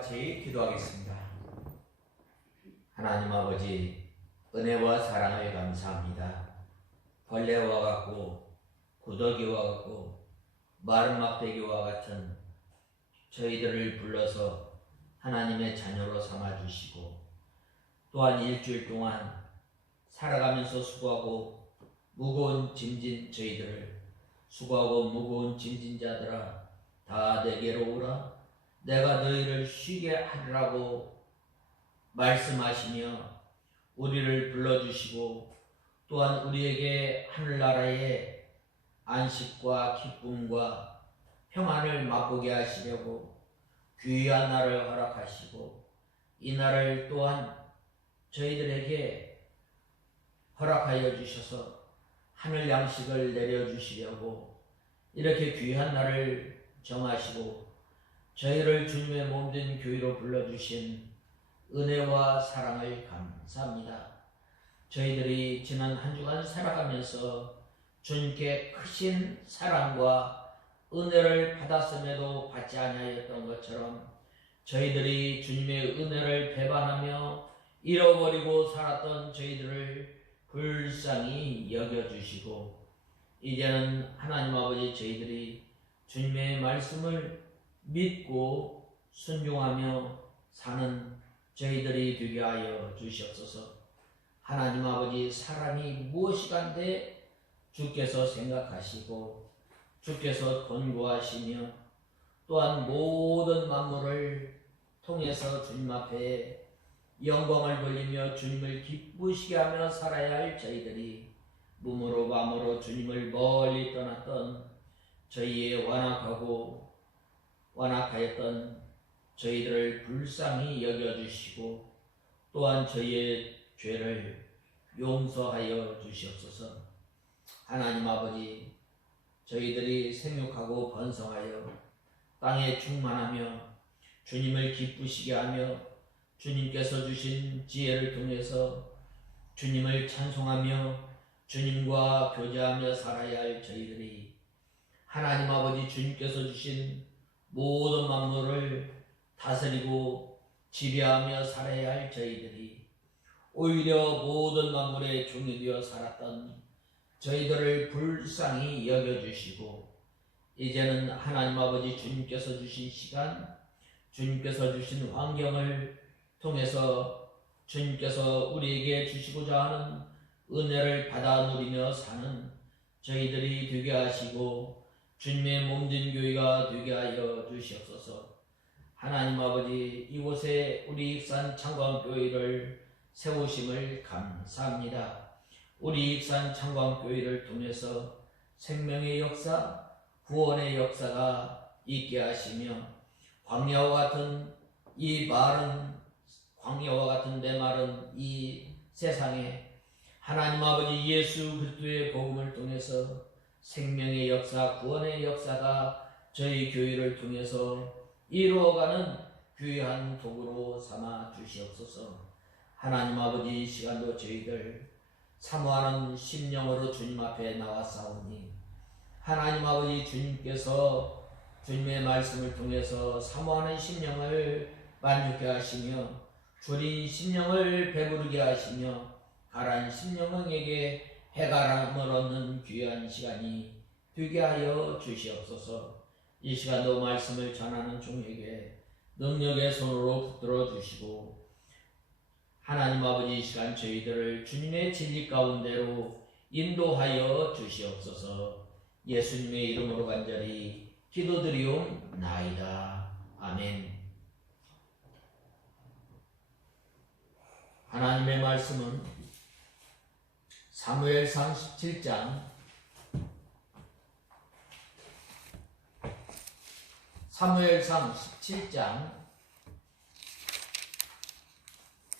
같이 기도하겠습니다. 하나님 아버지, 은혜와 사랑을 감사합니다. 벌레와 같고 구더기와 같고 마른 막대기와 같은 저희들을 불러서 하나님의 자녀로 삼아주시고, 또한 일주일 동안 살아가면서 수고하고 무거운 짐진 저희들을, 수고하고 무거운 짐진 자들아 다 내게로 오라, 내가 너희를 쉬게 하리라고 말씀하시며 우리를 불러주시고, 또한 우리에게 하늘나라의 안식과 기쁨과 평안을 맛보게 하시려고 귀한 날을 허락하시고, 이 날을 또한 저희들에게 허락하여 주셔서 하늘 양식을 내려주시려고 이렇게 귀한 날을 정하시고 저희를 주님의 몸된 교회로 불러주신 은혜와 사랑을 감사합니다. 저희들이 지난 한 주간 살아가면서 주님께 크신 사랑과 은혜를 받았음에도 받지 아니하였던 것처럼 저희들이 주님의 은혜를 배반하며 잃어버리고 살았던 저희들을 불쌍히 여겨주시고, 이제는 하나님 아버지 저희들이 주님의 말씀을 믿고 순종하며 사는 저희들이 되게 하여 주시옵소서. 하나님 아버지, 사람이 무엇이간데 주께서 생각하시고 주께서 권고하시며, 또한 모든 만물을 통해서 주님 앞에 영광을 돌리며 주님을 기쁘시게 하며 살아야 할 저희들이 몸으로 마음으로 주님을 멀리 떠났던 저희의 완악하였던 저희들을 불쌍히 여겨주시고, 또한 저희의 죄를 용서하여 주시옵소서. 하나님 아버지, 저희들이 생육하고 번성하여 땅에 충만하며 주님을 기쁘시게 하며 주님께서 주신 지혜를 통해서 주님을 찬송하며 주님과 교제하며 살아야 할 저희들이, 하나님 아버지 주님께서 주신 모든 만물을 다스리고 지배하며 살아야 할 저희들이 오히려 모든 만물의 종이 되어 살았던 저희들을 불쌍히 여겨주시고, 이제는 하나님 아버지 주님께서 주신 시간, 주님께서 주신 환경을 통해서 주님께서 우리에게 주시고자 하는 은혜를 받아 누리며 사는 저희들이 되게 하시고 주님의 몸된 교회가 되게 하여 주시옵소서. 하나님 아버지, 이곳에 우리 익산 창광교회를 세우심을 감사합니다. 우리 익산 창광교회를 통해서 생명의 역사, 구원의 역사가 있게 하시며, 광야와 같은 메마른 이 세상에 하나님 아버지 예수 그리스도의 복음을 통해서 생명의 역사, 구원의 역사가 저희 교회를 통해서 이루어가는 귀한 도구로 삼아 주시옵소서. 하나님 아버지, 이 시간도 저희들 사모하는 심령으로 주님 앞에 나왔사오니, 하나님 아버지 주님께서 주님의 말씀을 통해서 사모하는 심령을 만족케 하시며 줄인 심령을 배부르게 하시며 가란 심령에게 해가람을 얻는 귀한 시간이 되게 하여 주시옵소서. 이 시간도 말씀을 전하는 종에게 능력의 손으로 붙들어 주시고, 하나님 아버지 이 시간 저희들을 주님의 진리 가운데로 인도하여 주시옵소서. 예수님의 이름으로 간절히 기도드리옵나이다. 아멘. 하나님의 말씀은 사무엘상 17장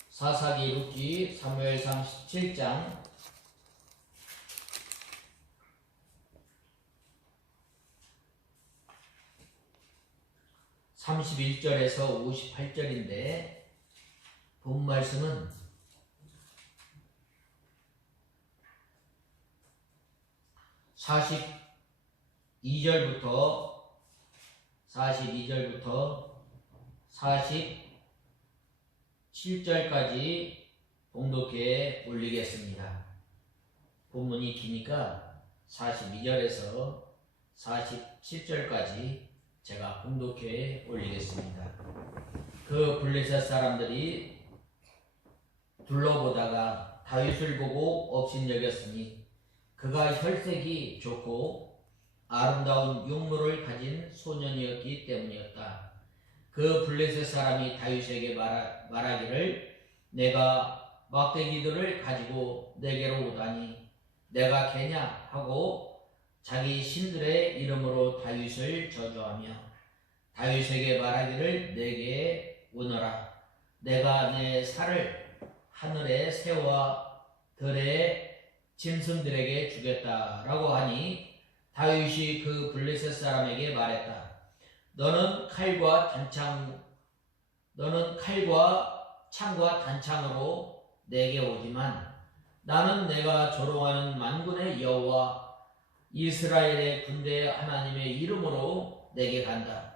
사사기 룻기 사무엘상 17장 31절에서 58절인데, 본 말씀은 42절부터 47절까지 봉독해 올리겠습니다. 본문이 기니까 42절에서 47절까지 제가 봉독해 올리겠습니다. 그 블레셋 사람들이 둘러보다가 다윗을 보고 업신여겼으니 그가 혈색이 좋고 아름다운 용모를 가진 소년이었기 때문이었다. 그 블레셋 사람이 다윗에게 말하기를 내가 막대기들을 가지고 내게로 오다니 내가 개냐 하고 자기 신들의 이름으로 다윗을 저주하며 다윗에게 말하기를 내게 오너라. 내가 내 살을 하늘의 새와 들의 짐승들에게 주겠다라고 하니 다윗이 그 블레셋 사람에게 말했다. 너는 칼과 창과 단창으로 내게 오지만 나는 내가 조롱하는 만군의 여호와 이스라엘의 군대 하나님의 이름으로 내게 간다.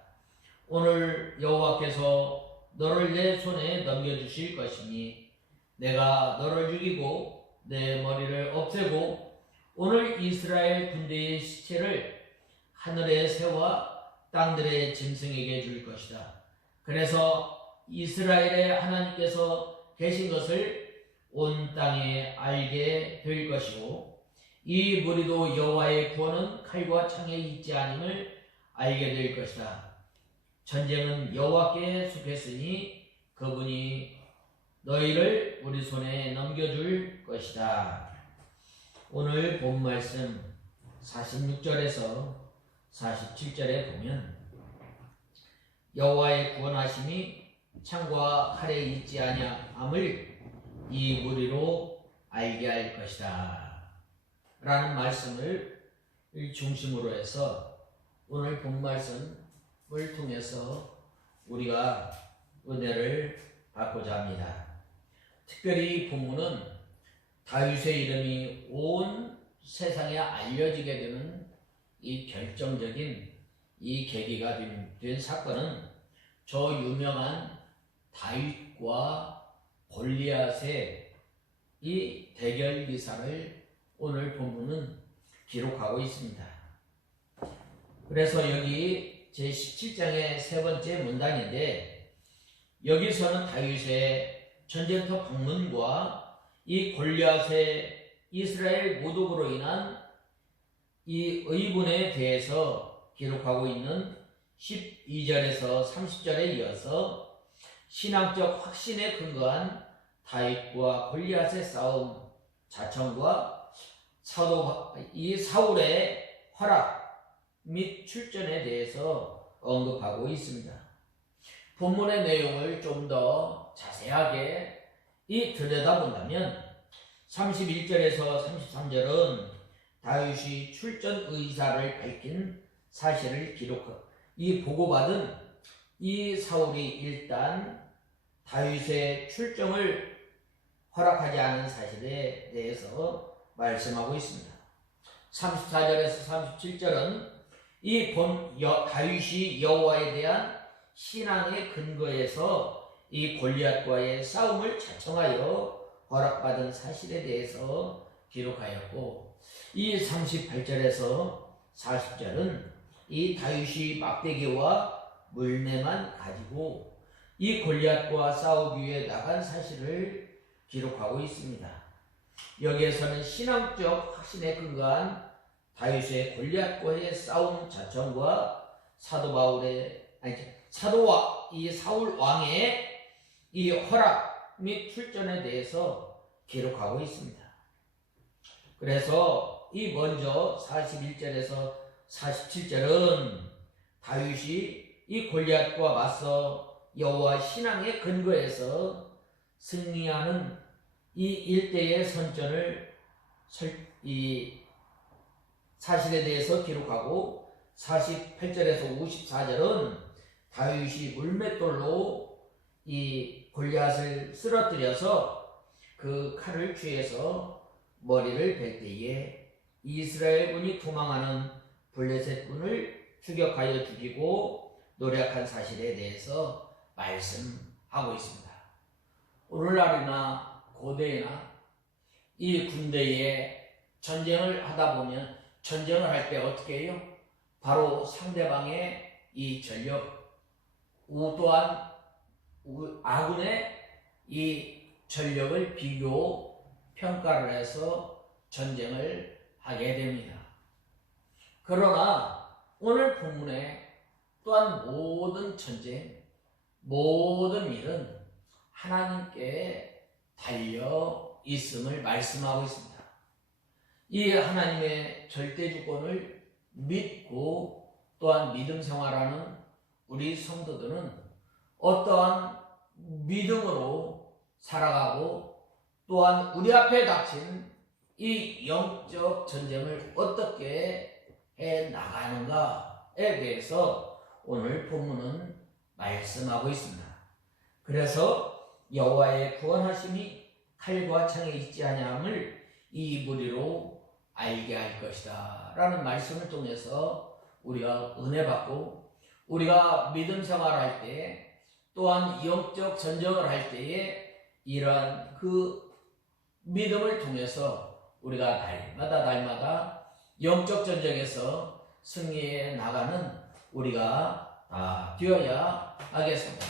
오늘 여호와께서 너를 내 손에 넘겨주실 것이니 내가 너를 죽이고 내 머리를 없애고 오늘 이스라엘 군대의 시체를 하늘의 새와 땅들의 짐승에게 줄 것이다. 그래서 이스라엘의 하나님께서 계신 것을 온 땅에 알게 될 것이고 이 무리도 여호와의 구원은 칼과 창에 있지 아님을 알게 될 것이다. 전쟁은 여호와께 속했으니 그분이 너희를 우리 손에 넘겨줄 것이다. 오늘 본 말씀 46절에서 47절에 보면 여호와의 구원하심이 창과 칼에 있지 아니함을 이 무리로 알게 할 것이다 라는 말씀을 중심으로 해서 오늘 본 말씀을 통해서 우리가 은혜를 받고자 합니다. 특별히 본문은 다윗의 이름이 온 세상에 알려지게 되는 이 결정적인 이 계기가 된 사건은 저 유명한 다윗과 골리앗의 이 대결 기사를 오늘 본문은 기록하고 있습니다. 그래서 여기 제17장의 세 번째 문단인데 여기서는 다윗의 전쟁터 방문과 이 골리앗의 이스라엘 모독으로 인한 이 의분에 대해서 기록하고 있는 12절에서 30절에 이어서 신앙적 확신에 근거한 다윗과 골리앗의 싸움, 자청과 이 사울의 활약 및 출전에 대해서 언급하고 있습니다. 본문의 내용을 좀 더 자세하게 들여다본다면 31절에서 33절은 다윗이 출전 의사를 밝힌 사실을 보고받은 이 사울이 일단 다윗의 출정을 허락하지 않은 사실에 대해서 말씀하고 있습니다. 34절에서 37절은 다윗이 여호와에 대한 신앙의 근거에서 이 골리앗과의 싸움을 자청하여 허락받은 사실에 대해서 기록하였고 이 38절에서 40절은 이 다윗이 막대기와 물매만 가지고 이 골리앗과 싸우기 위해 나간 사실을 기록하고 있습니다. 여기에서는 신앙적 확신에 근거한 다윗의 골리앗과의 싸움 자청과 사도와 이 사울 왕의 이 허락 및 출전에 대해서 기록하고 있습니다. 그래서 이 먼저 41절에서 47절은 다윗이 이 골리앗과 맞서 여호와 신앙의 근거에서 승리하는 이 일대의 선전을 이 사실에 대해서 기록하고 48절에서 54절은 다윗이 물맷돌로 이 골리앗을 쓰러뜨려서 그 칼을 취해서 머리를 벨 때에 이스라엘군이 도망하는 블레셋군을 추격하여 죽이고 노력한 사실에 대해서 말씀하고 있습니다. 오늘날이나 고대나 이 군대에 전쟁을 하다 보면 전쟁을 할 때 어떻게 해요? 바로 상대방의 이 전력, 또한 아군의 이 전력을 비교 평가를 해서 전쟁을 하게 됩니다. 그러나 오늘 본문에 또한 모든 전쟁, 모든 일은 하나님께 달려 있음을 말씀하고 있습니다. 이 하나님의 절대 주권을 믿고 또한 믿음 생활하는 우리 성도들은 어떠한 믿음으로 살아가고 또한 우리 앞에 닥친 이 영적 전쟁을 어떻게 해 나가는가에 대해서 오늘 본문은 말씀하고 있습니다. 그래서 여호와의 구원하심이 칼과 창에 있지 아니함을 이 무리로 알게 할 것이다 라는 말씀을 통해서 우리가 은혜 받고 우리가 믿음 생활할 때 또한 영적 전쟁을 할 때에 이러한 그 믿음을 통해서 우리가 날마다 영적 전쟁에서 승리해 나가는 우리가 되어야 하겠습니다.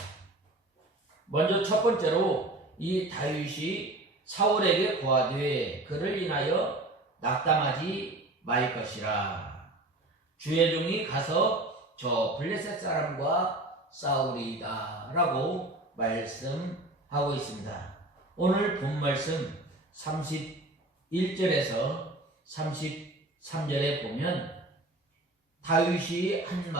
먼저 첫 번째로 이 다윗이 사울에게 고하되 그를 인하여 낙담하지 말 것이라. 주의 종이 가서 저 블레셋 사람과 싸우리이다 라고 말씀하고 있습니다. 오늘 본 말씀 31절에서 33절에 보면 다윗이 한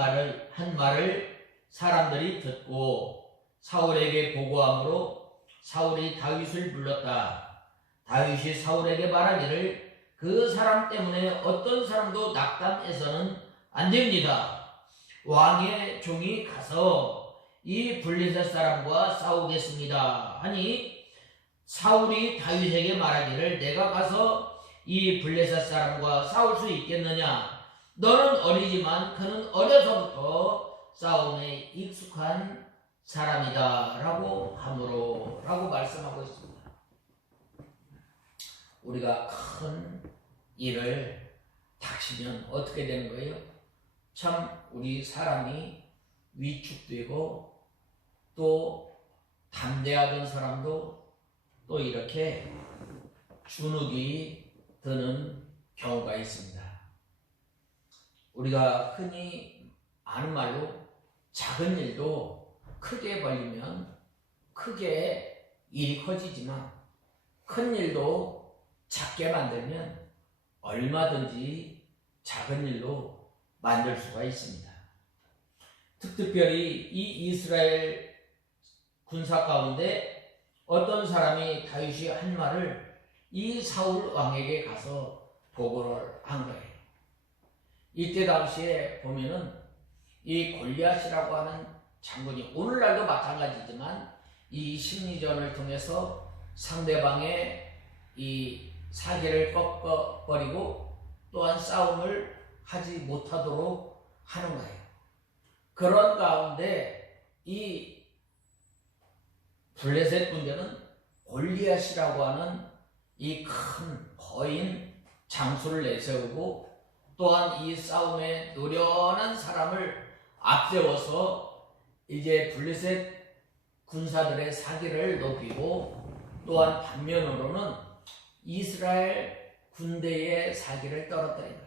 말을 사람들이 듣고 사울에게 보고함으로 사울이 다윗을 불렀다. 다윗이 사울에게 말하기를 그 사람 때문에 어떤 사람도 낙담해서는 안 됩니다. 왕의 종이 가서 이 블레셋 사람과 싸우겠습니다 하니 사울이 다윗에게 말하기를 내가 가서 이 블레셋 사람과 싸울 수 있겠느냐? 너는 어리지만 그는 어려서부터 싸움에 익숙한 사람이다 라고 함으로 라고 말씀하고 있습니다. 우리가 큰 일을 닥치면 어떻게 되는 거예요? 참 우리 사람이 위축되고 또 담대하던 사람도 또 이렇게 주눅이 드는 경우가 있습니다. 우리가 흔히 아는 말로 작은 일도 크게 벌리면 크게 일이 커지지만 큰 일도 작게 만들면 얼마든지 작은 일로 만들 수가 있습니다. 특별히 이 이스라엘 군사 가운데 어떤 사람이 다윗이 한 말을 이 사울 왕에게 가서 보고를 한 거예요. 이때 당시에 보면은 이 골리앗이라고 하는 장군이 오늘날도 마찬가지지만 이 심리전을 통해서 상대방의 이 사기를 꺾어버리고 또한 싸움을 하지 못하도록 하는 거예요. 그런 가운데 이 블레셋 군대는 골리앗이라고 하는 이 큰 거인 장수를 내세우고 또한 이 싸움에 노련한 사람을 앞세워서 이제 블레셋 군사들의 사기를 높이고 또한 반면으로는 이스라엘 군대의 사기를 떨어뜨린 거예요.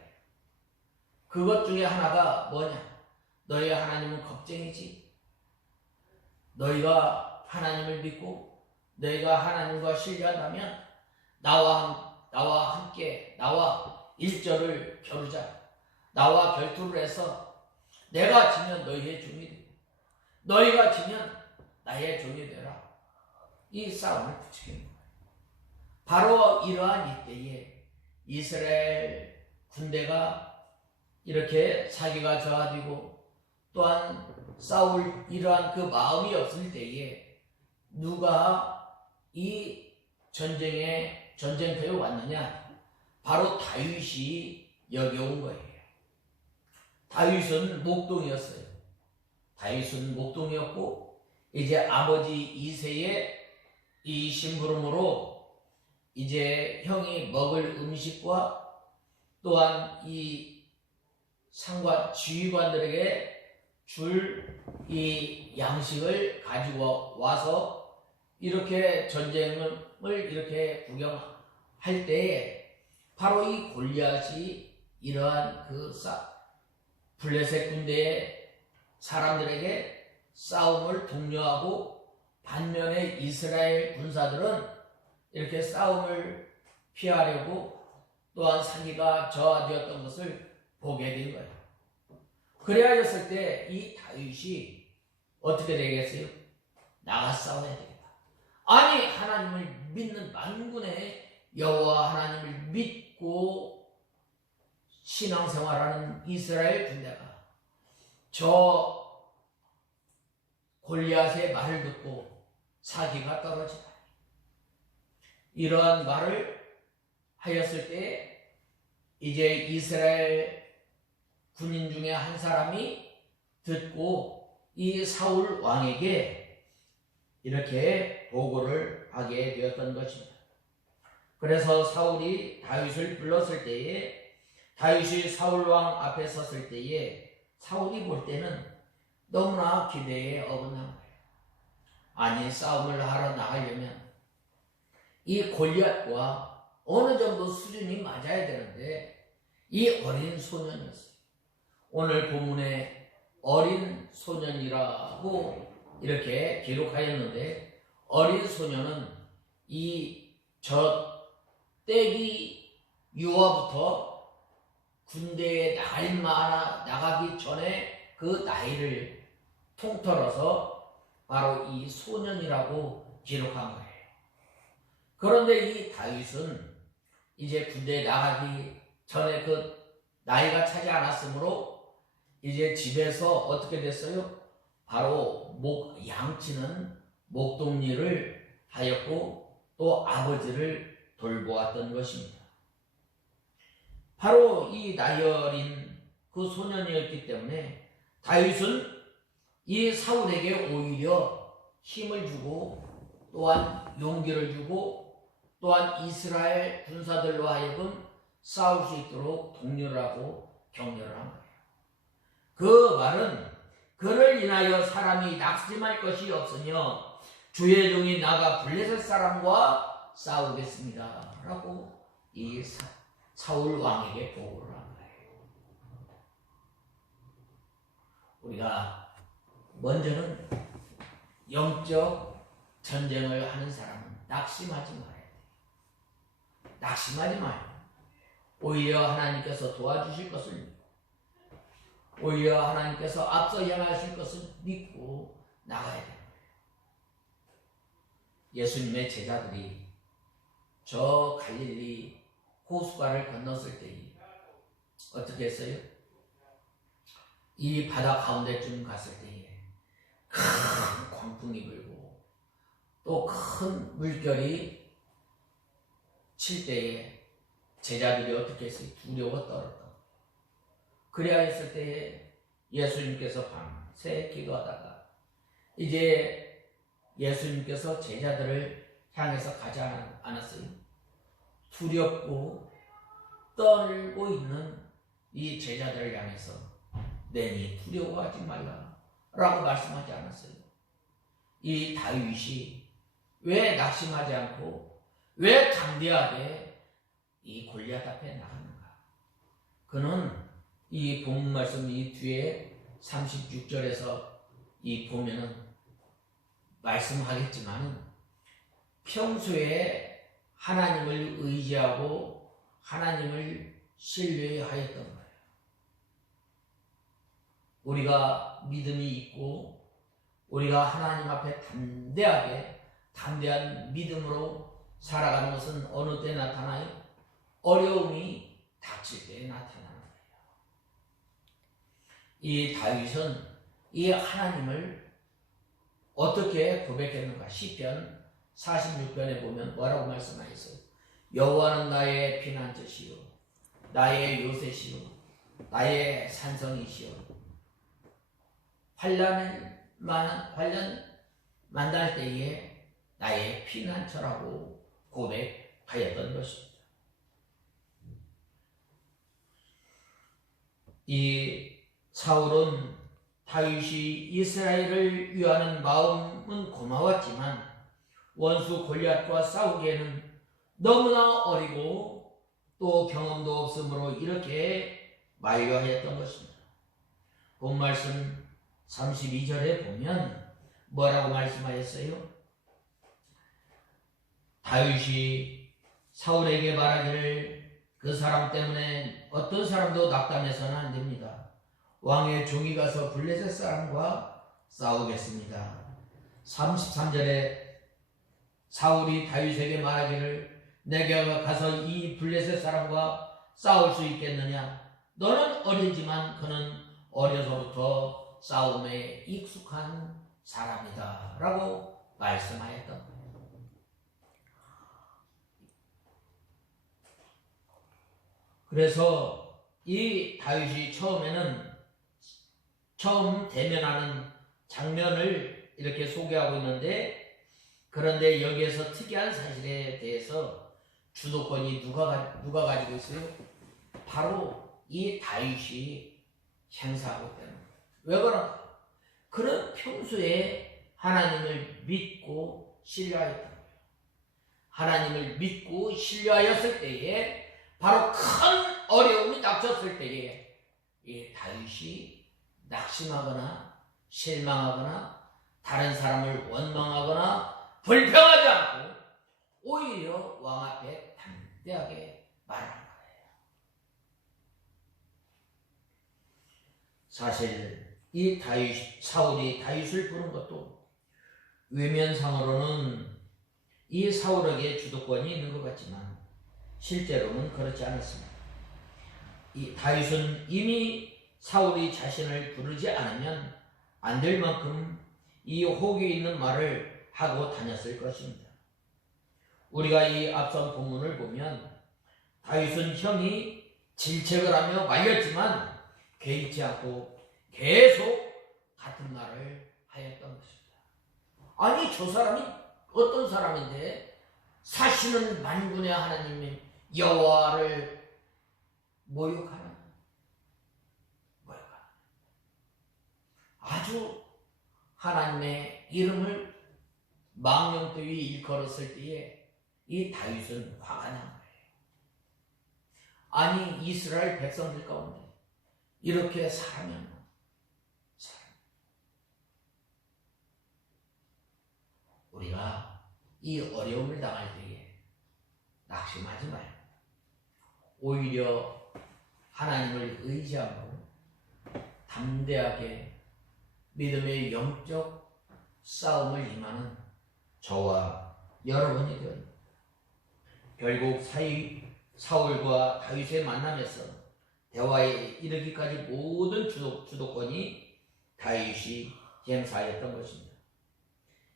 그것 중에 하나가 뭐냐? 너희 하나님은 겁쟁이지. 너희가 하나님을 믿고 너희가 하나님과 신뢰한다면 나와 함께 나와 일절을 겨루자. 나와 결투를 해서 내가 지면 너희의 종이 되고 너희가 지면 나의 종이 되라. 이 싸움을 부추기는 거예요. 바로 이러한 이때에 이스라엘 군대가 이렇게 사기가 저하되고 또한 싸울 이러한 그 마음이 없을 때에 누가 이 전쟁터에 왔느냐? 바로 다윗이 여기 온 거예요. 다윗은 목동이었어요. 다윗은 목동이었고 이제 아버지 이새의 이 심부름으로 이제 형이 먹을 음식과 또한 이 상관 지휘관들에게 줄 이 양식을 가지고 와서 이렇게 전쟁을 이렇게 구경할 때에 바로 이 골리앗이 이러한 그 블레셋 군대의 사람들에게 싸움을 독려하고 반면에 이스라엘 군사들은 이렇게 싸움을 피하려고 또한 사기가 저하되었던 것을 보게 된 거예요. 그래야였을 때 이 다윗이 어떻게 되겠어요? 나가 싸워야 되겠다. 아니 하나님을 믿는 만군의 여호와 하나님을 믿고 신앙생활하는 이스라엘 군대가 저 골리앗의 말을 듣고 사기가 떨어지다. 이러한 말을 하였을 때 이제 이스라엘 군인 중에 한 사람이 듣고 이 사울 왕에게 이렇게 보고를 하게 되었던 것입니다. 그래서 사울이 다윗을 불렀을 때에 다윗이 사울 왕 앞에 섰을 때에 사울이 볼 때는 너무나 기대에 어긋난 거예요. 아니 싸움을 하러 나가려면 이 골리앗과 어느 정도 수준이 맞아야 되는데 이 어린 소년이었어요. 오늘 본문에 어린 소년이라고 이렇게 기록하였는데 어린 소년은 이 떼기 유아부터 군대에 나가기 전에 그 나이를 통틀어서 바로 이 소년이라고 기록한 거예요. 그런데 이 다윗은 이제 군대에 나가기 전에 그 나이가 차지 않았으므로 이제 집에서 어떻게 됐어요? 바로 양치는 목동일을 하였고 또 아버지를 돌보았던 것입니다. 바로 이 나이 어린 그 소년이었기 때문에 다윗은 이 사울에게 오히려 힘을 주고 또한 용기를 주고 또한 이스라엘 군사들로 하여금 싸울 수 있도록 독려를 하고 격려를 한 거예요. 그 말은 그를 인하여 사람이 낙심할 것이 없으며 주의 종이 나가 블레셋 사람과 싸우겠습니다 라고 이 사울 왕에게 보고를 한 거예요. 우리가 먼저는 영적 전쟁을 하는 사람은 낙심하지 말아야 돼요. 낙심하지 마요. 오히려 하나님께서 도와주실 것을 믿고 오히려 하나님께서 앞서 향하실 것을 믿고 나가야 됩니다. 예수님의 제자들이 저 갈릴리 호수가를 건넜을 때 어떻게 했어요? 이 바다 가운데쯤 갔을 때에 큰 광풍이 불고 또 큰 물결이 칠 때에 제자들이 어떻게 했어요? 두려워 떨었다. 그래야 했을 때에 예수님께서 밤새 기도하다가 이제 예수님께서 제자들을 향해서 가지 않았어요. 두렵고 떨고 있는 이 제자들을 향해서 내니 두려워하지 말라 라고 말씀하지 않았어요. 이 다윗이 왜 낙심하지 않고 왜 담대하게 이 골리앗 앞에 나갔는가? 그는 이 본문 말씀 이 뒤에 36절에서 이 보면은 말씀하겠지만은 평소에 하나님을 의지하고 하나님을 신뢰하였던 거예요. 우리가 믿음이 있고 우리가 하나님 앞에 담대한 믿음으로 살아가는 것은 어느 때 나타나요? 어려움이 닥칠 때 나타나는 거예요. 이 다윗은 이 하나님을 어떻게 고백했는가? 시편 46편에 보면 뭐라고 말씀하셨어요? 여호와는 나의 피난처시요 나의 요새시요 나의 산성이시요 환난을 만날 때에 나의 피난처라고 고백하였던 것입니다. 이 사울은 다윗이 이스라엘을 위하는 마음은 고마웠지만 원수 골리앗과 싸우기에는 너무나 어리고 또 경험도 없으므로 이렇게 만류하였던 것입니다. 본 말씀 32절에 보면 뭐라고 말씀하였어요? 다윗이 사울에게 말하기를 그 사람 때문에 어떤 사람도 낙담해서는 안 됩니다. 왕의 종이 가서 블레셋 사람과 싸우겠습니다. 33절에 사울이 다윗에게 말하기를 내가 가서 이 블레셋 사람과 싸울 수 있겠느냐? 너는 어리지만 그는 어려서부터 싸움에 익숙한 사람이다 라고 말씀하였던 거예요. 그래서 이 다윗이 처음 대면하는 장면을 이렇게 소개하고 있는데, 그런데 여기에서 특이한 사실에 대해서 주도권이 누가 가지고 있어요? 바로 이 다윗이 행사하고 있다는 거예요. 왜 그런가? 그는 평소에 하나님을 믿고 신뢰하였던 거예요. 하나님을 믿고 신뢰하였을 때에 바로 큰 어려움이 닥쳤을 때에 이 다윗이 낙심하거나 실망하거나 다른 사람을 원망하거나 불평하지 않고 오히려 왕 앞에 담대하게 말하는 거예요. 사실 이 사울이 다윗을 부른 것도 외면상으로는 이 사울에게 주도권이 있는 것 같지만 실제로는 그렇지 않았습니다. 이 다윗은 이미 사울이 자신을 부르지 않으면 안 될 만큼 이 호기 있는 말을 하고 다녔을 것입니다. 우리가 이 앞선 본문을 보면 다윗은 형이 질책을 하며 말렸지만 개의치 않고 계속 같은 말을 하였던 것입니다. 아니, 저 사람이 어떤 사람인데 사시는 만군의 하나님의 여호와를 모욕하는, 아주 하나님의 이름을 망령되이 일컬었을 때에 이 다윗은 화가 난 거예요. 아니, 이스라엘 백성들 가운데 이렇게 사람이 우리가 이 어려움을 당할 때에 낙심하지 말고 오히려 하나님을 의지하고 담대하게 믿음의 영적 싸움을 임하는 저와 여러분이 되었습니다. 결국 사울과 다윗의 만남에서 대화에 이르기까지 모든 주도권이 다윗이 행사하였던 것입니다.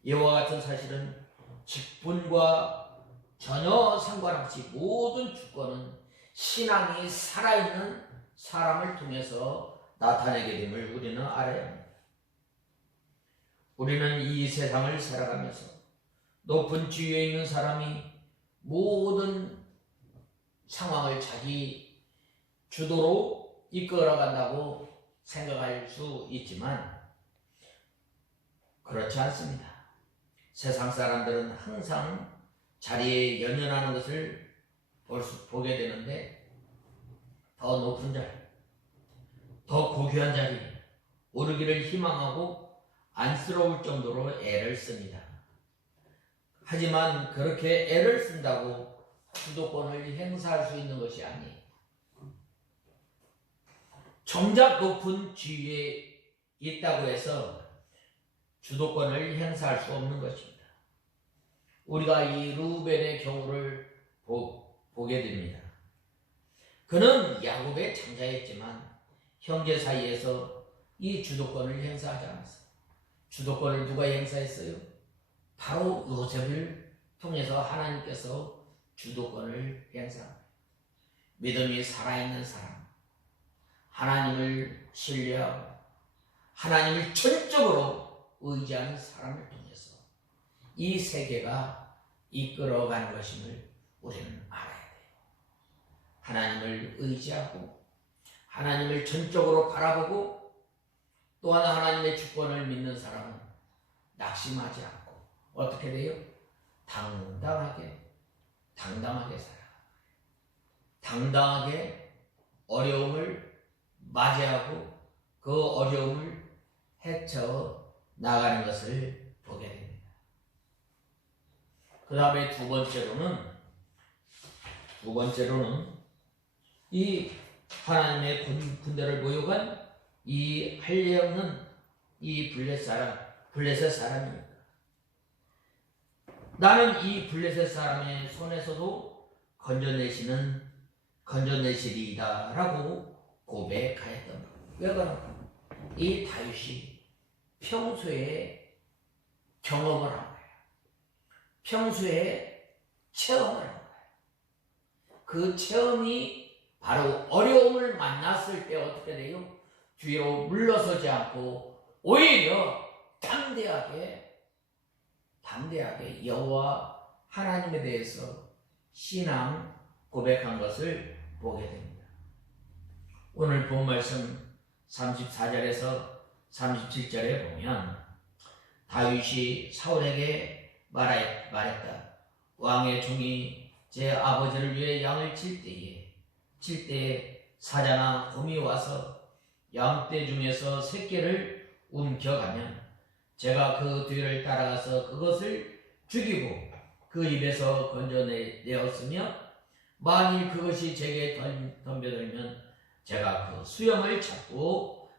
이와 같은 사실은 직분과 전혀 상관없이 모든 주권은 신앙이 살아있는 사람을 통해서 나타내게 됨을 우리는 알아야 합니다. 우리는 이 세상을 살아가면서 높은 지위에 있는 사람이 모든 상황을 자기 주도로 이끌어간다고 생각할 수 있지만 그렇지 않습니다. 세상 사람들은 항상 자리에 연연하는 것을 보게 되는데 더 높은 자리, 더 고귀한 자리에 오르기를 희망하고 안쓰러울 정도로 애를 씁니다. 하지만 그렇게 애를 쓴다고 주도권을 행사할 수 있는 것이 아니에요. 정작 높은 지위에 있다고 해서 주도권을 행사할 수 없는 것입니다. 우리가 이 르우벤의 경우를 보게 됩니다. 그는 야곱의 장자였지만 형제 사이에서 이 주도권을 행사하지 않았어요. 주도권을 누가 행사했어요? 바로 요셉을 통해서 하나님께서 주도권을 행사합니다. 믿음이 살아있는 사람, 하나님을 신뢰하고 하나님을 전적으로 의지하는 사람을 통해서 이 세계가 이끌어가는 것임을 우리는 알아야 돼요. 하나님을 의지하고 하나님을 전적으로 바라보고 또한 하나님의 주권을 믿는 사람은 낙심하지 않고 어떻게 돼요? 당당하게 살아. 당당하게 어려움을 맞이하고 그 어려움을 헤쳐 나가는 것을 보게 됩니다. 그 다음에 두 번째로는 이 하나님의 군대를 모욕한 이 할례 없는 이 블레셋 사람입니다. 나는 이 블레셋 사람의 손에서도 건져내시리이다 라고 고백하였던 것. 왜 그런가? 이 다윗이 평소에 경험을 한 거예요. 평소에 체험을 한 거예요. 그 체험이 바로 어려움을 만났을 때 어떻게 돼요? 뒤로 물러서지 않고 오히려 담대하게 여호와 하나님에 대해서 신앙 고백한 것을 보게 됩니다. 오늘 본 말씀 34절에서 37절에 보면 다윗이 사울에게 말했다. 왕의 종이 제 아버지를 위해 양을 칠 때에 사자나 곰이 와서 양떼 중에서 새끼를 움켜가면 제가 그 뒤를 따라가서 그것을 죽이고 그 입에서 건져내었으며 만일 그것이 제게 덤벼들면 제가 그 수염을 잡고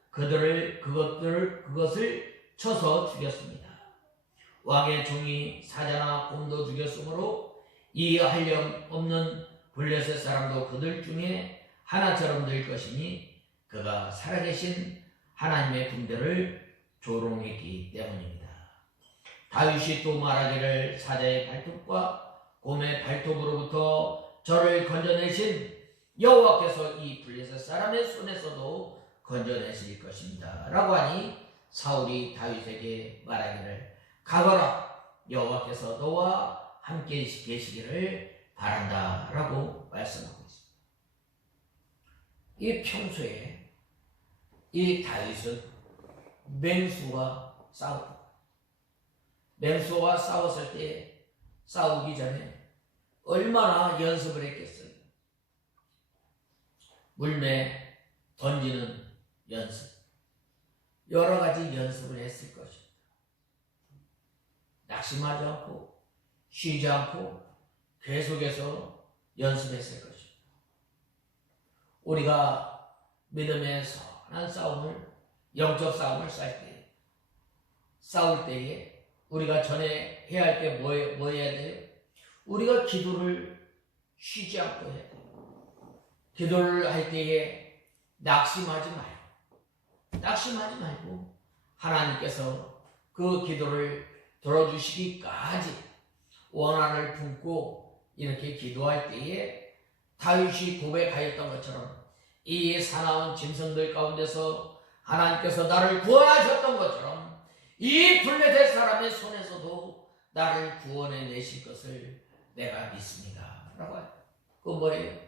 그것을 쳐서 죽였습니다. 왕의 종이 사자나 곰도 죽였으므로 이 할령 없는 블레셋 사람도 그들 중에 하나처럼 될 것이니 그가 살아계신 하나님의 군대를 조롱했기 때문입니다. 다윗이 또 말하기를 사자의 발톱과 곰의 발톱으로부터 저를 건져내신 여호와께서 이 블레셋 사람의 손에서도 건져내실 것입니다 라고 하니 사울이 다윗에게 말하기를 가거라, 여호와께서 너와 함께 계시기를 바란다 라고 말씀하고 있습니다. 이 평소에 이 다윗은 맹수와 싸웠다. 맹수와 싸웠을 때 싸우기 전에 얼마나 연습을 했겠어요. 물매 던지는 연습, 여러 가지 연습을 했을 것입니다. 낙심하지 않고 쉬지 않고 계속해서 연습했을 것입니다. 우리가 믿음의 선한 싸움을, 영적 싸움을 싸울 때에 우리가 전에 해야 할 게 뭐 해야 돼요? 우리가 기도를 쉬지 않고 해야 돼요. 기도를 할 때에 낙심하지 말고 하나님께서 그 기도를 들어주시기까지 원한을 품고 이렇게 기도할 때에 다윗이 고백하였던 것처럼 이 사나운 짐승들 가운데서 하나님께서 나를 구원하셨던 것처럼 이 블레셋 사람의 손에서도 나를 구원해 내실 것을 내가 믿습니다 라고 해요. 그건 뭐예요?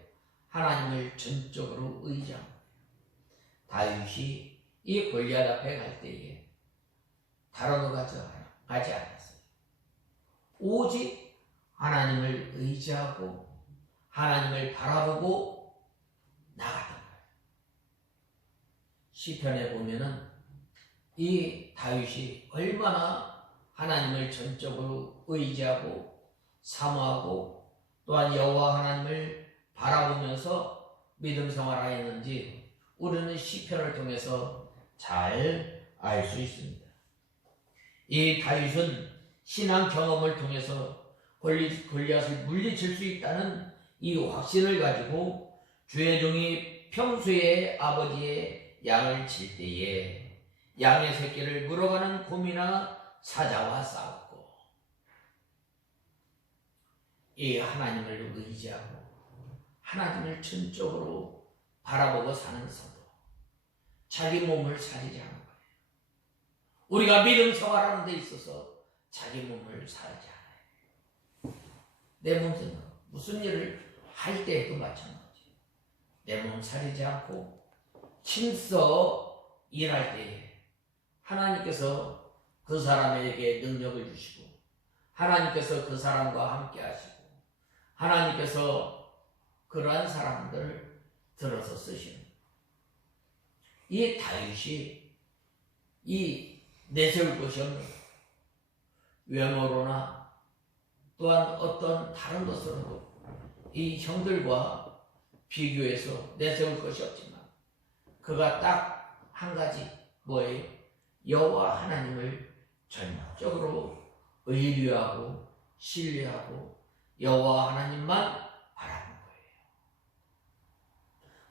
하나님을 전적으로 의지한 거예요. 다윗이 이 골리앗 앞에 갈 때에 다른 거 가지 않았어요. 오직 하나님을 의지하고 하나님을 바라보고 나갔던 거예요. 시편에 보면은 이 다윗이 얼마나 하나님을 전적으로 의지하고 사모하고 또한 여호와 하나님을 바라보면서 믿음 생활하였는지 우리는 시편을 통해서 잘 알 수 있습니다. 이 다윗은 신앙 경험을 통해서 골리앗을 물리칠 수 있다는 이 확신을 가지고 주의 종이 평소에 아버지의 양을 칠 때에 양의 새끼를 물어가는 곰이나 사자와 싸웠고 이 하나님을 의지하고 하나님을 전적으로 바라보고 사는 성도, 자기 몸을 살리지 않은 거예요. 우리가 믿음 생활하는 데 있어서 자기 몸을 살지 않아요. 내 몸은 무슨 일을 할 때에도 마찬가지. 내 몸 살리지 않고 힘써 일할 때에 하나님께서 그 사람에게 능력을 주시고 하나님께서 그 사람과 함께 하시고 하나님께서 그러한 사람들을 들어서 쓰시는 이 다윗이 이 내세울 것이 없는 외모로나 또한 어떤 다른 것으로도 이 형들과 비교해서 내세울 것이 없지만 그가 딱 한 가지 뭐예요? 여호와 하나님을 전적으로 의뢰하고 신뢰하고 여호와 하나님만 바라본 거예요.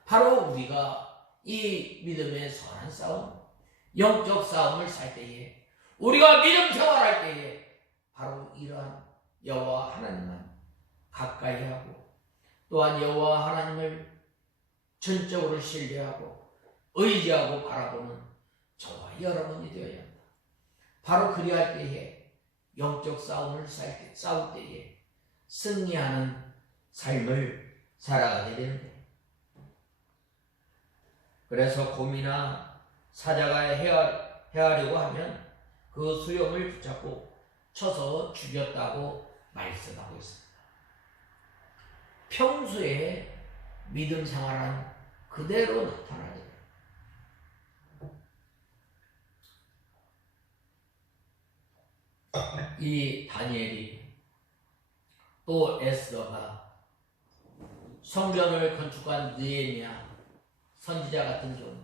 바로 우리가 이 믿음의 선한 싸움, 영적 싸움을 살 때에 우리가 믿음 생활할 때에 바로 이러한 여호와 하나님만 가까이 하고 또한 여호와 하나님을 전적으로 신뢰하고 의지하고 바라보는 저와 여러분이 되어야 한다. 바로 그리할 때에 영적 싸움을 싸울 때에 승리하는 삶을 살아가게 되는 거예요. 그래서 곰이나 사자가 해하려고 하면 그 수염을 붙잡고 쳐서 죽였다고 말씀하고 있습니다. 평소에 믿음 생활은 그대로 나타나죠. 이 다니엘이 또 에스더가 성전을 건축한 느헤미야 선지자 같은 경우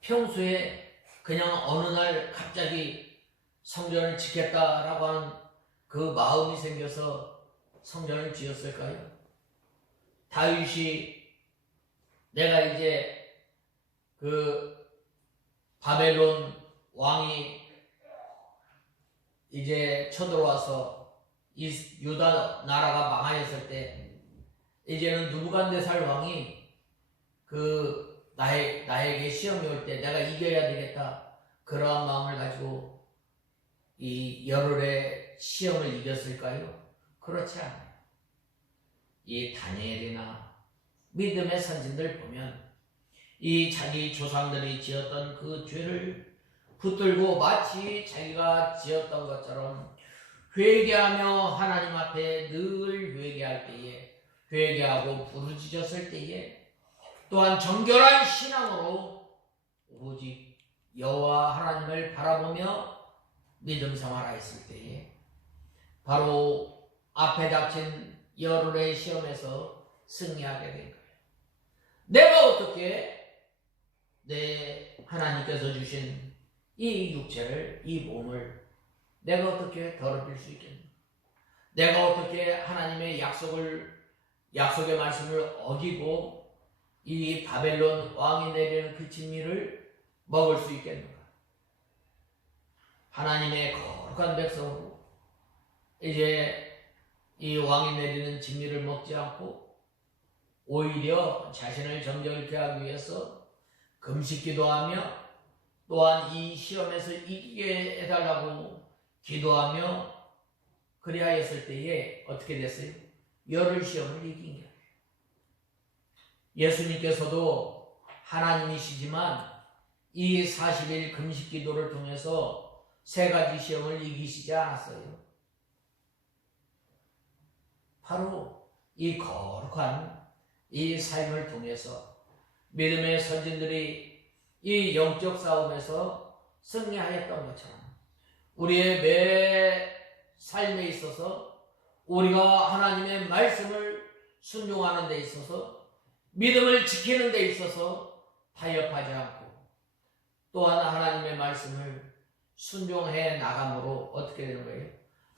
평소에 그냥 어느 날 갑자기 성전을 짓겠다라고 하는 그 마음이 생겨서 성전을 지었을까요? 다윗이 내가 이제 그 바벨론 왕이 이제 쳐들어와서 이 유다 나라가 망하였을 때 이제는 느부갓네살 왕이 그 나에게 시험이 올 때 내가 이겨야 되겠다 그러한 마음을 가지고 이 열흘의 시험을 이겼을까요? 그렇지 않아요. 이 다니엘이나 믿음의 선진들 보면 이 자기 조상들이 지었던 그 죄를 붙들고 마치 자기가 지었던 것처럼 회개하며 하나님 앞에 늘 회개할 때에 회개하고 부르짖었을 때에 또한 정결한 신앙으로 오직 여호와 하나님을 바라보며 믿음 생활하였을 때에 바로 앞에 닥친 열흘의 시험에서 승리하게 된 거예요. 내가 어떻게 내 하나님께서 주신 이 육체를, 이 몸을 내가 어떻게 더럽힐 수 있겠나? 내가 어떻게 하나님의 약속의 말씀을 어기고 이 바벨론 왕이 내리는 그 진미를 먹을 수 있겠는가? 하나님의 거룩한 백성으로 이제 이 왕이 내리는 진미를 먹지 않고 오히려 자신을 정결케 하기 위해서 금식 기도하며 또한 이 시험에서 이기게 해달라고 기도하며 그리하였을 때에 어떻게 됐어요? 열흘 시험을 이긴 거예요. 예수님께서도 하나님이시지만 이 40일 금식 기도를 통해서 3가지 시험을 이기시지 않았어요. 바로 이 거룩한 이 삶을 통해서 믿음의 선진들이 이 영적 싸움에서 승리하였던 것처럼 우리의 매 삶에 있어서 우리가 하나님의 말씀을 순종하는 데 있어서 믿음을 지키는 데 있어서 타협하지 않고 또한 하나님의 말씀을 순종해 나감으로 어떻게 되는 거예요?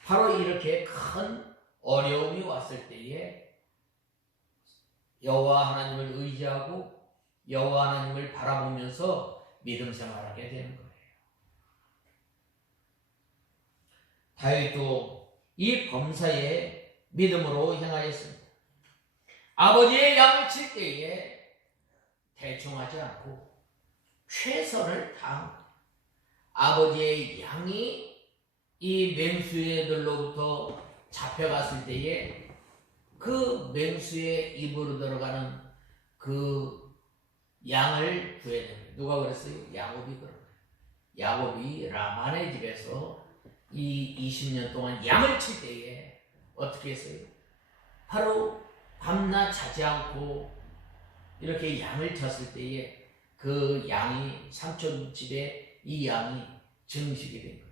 바로 이렇게 큰 어려움이 왔을 때에 여호와 하나님을 의지하고 여호와 하나님을 바라보면서 믿음 생활하게 되는 거예요. 다윗도 이 범사에 믿음으로 행하였습니다. 아버지의 양을 칠 때에 대충 하지 않고 최선을 다한 아버지의 양이 이 맹수들로부터 잡혀갔을 때에 그 맹수의 입으로 들어가는 그 양을 구해냅니다. 누가 그랬어요? 야곱이 그런 거예요. 야곱이 라반의 집에서 이 20년 동안 양을 칠 때에 어떻게 했어요? 바로 밤낮 자지 않고 이렇게 양을 쳤을 때에 그 양이 삼촌 집에 이 양이 증식이 된 거예요.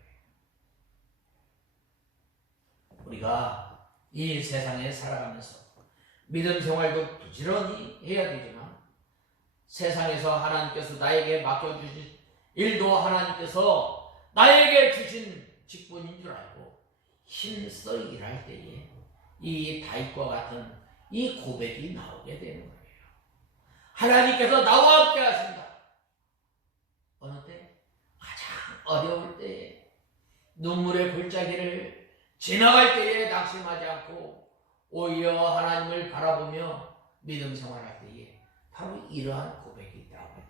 우리가 이 세상에 살아가면서 믿음 생활도 부지런히 해야 되지만 세상에서 하나님께서 나에게 맡겨주신 일도 하나님께서 나에게 주신 직분인 줄 알고 힘써 일할 때에 이 다윗과 같은 이 고백이 나오게 되는 거예요. 하나님께서 나와 함께 하신다. 어느 때? 가장 어려울 때에 눈물의 골짜기를 지나갈 때에 낙심하지 않고 오히려 하나님을 바라보며 믿음 생활할 때에 바로 이러한 고백이 있다고 해요.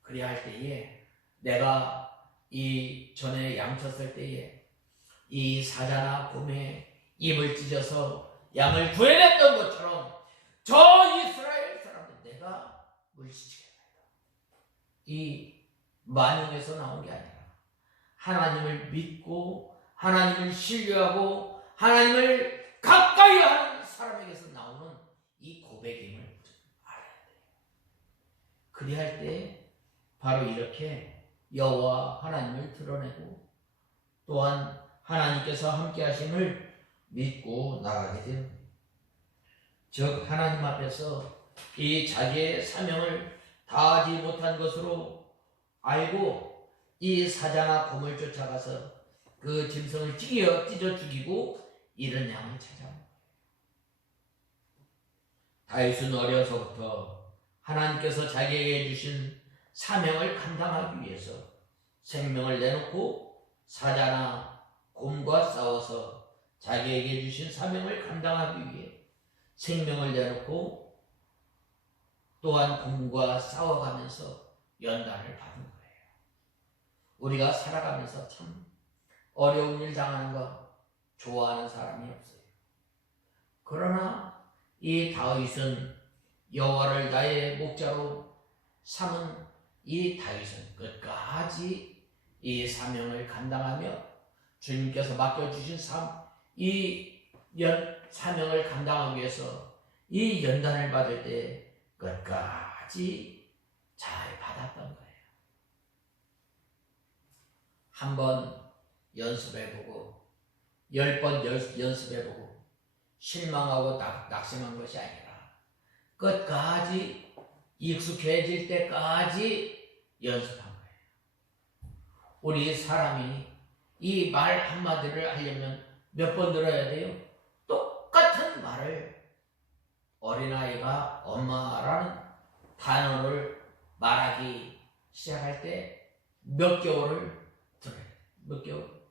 그래야 할 때에 내가 이 전에 양쳤을 때에 이 사자나 곰의 입을 찢어서 양을 구해냈던 것처럼 저 이스라엘 사람들 내가 물리치겠다. 이 만용에서 나온 게 아니라 하나님을 믿고 하나님을 신뢰하고 하나님을 가까이 하는 사람에게서 나오는 이 고백임을 알아야 돼요. 그래야 할 때 바로 이렇게 여호와 하나님을 드러내고 또한 하나님께서 함께 하심을 믿고 나가게 되는 거예요. 즉 하나님 앞에서 이 자기의 사명을 다하지 못한 것으로 알고 이 사자나 곰을 쫓아가서 그 짐승을 찢어 죽이고 잃은 양을 찾아온 거예요. 다윗은 어려서부터 하나님께서 자기에게 주신 사명을 감당하기 위해서 생명을 내놓고 사자나 곰과 싸워서 자기에게 주신 사명을 감당하기 위해 생명을 내놓고 또한 곰과 싸워가면서 연단을 받은 거예요. 우리가 살아가면서 참 어려운 일 당하는 거 좋아하는 사람이 없어요. 그러나 이 다윗은 여호와를 나의 목자로 삼은 이 다윗은 끝까지 이 사명을 감당하며 주님께서 맡겨주신 사명을 감당하기 위해서 이 연단을 받을 때 끝까지 잘 받았던 거예요. 한 번 연습해보고 10번 연습해보고 실망하고 낙심한 것이 아니라 끝까지 익숙해질 때까지 연습한 거예요. 우리 사람이 이 말 한마디를 하려면 몇 번 들어야 돼요? 똑같은 말을 어린아이가 엄마라는 단어를 말하기 시작할 때 몇 개월을 들어야 돼요. 몇 개월?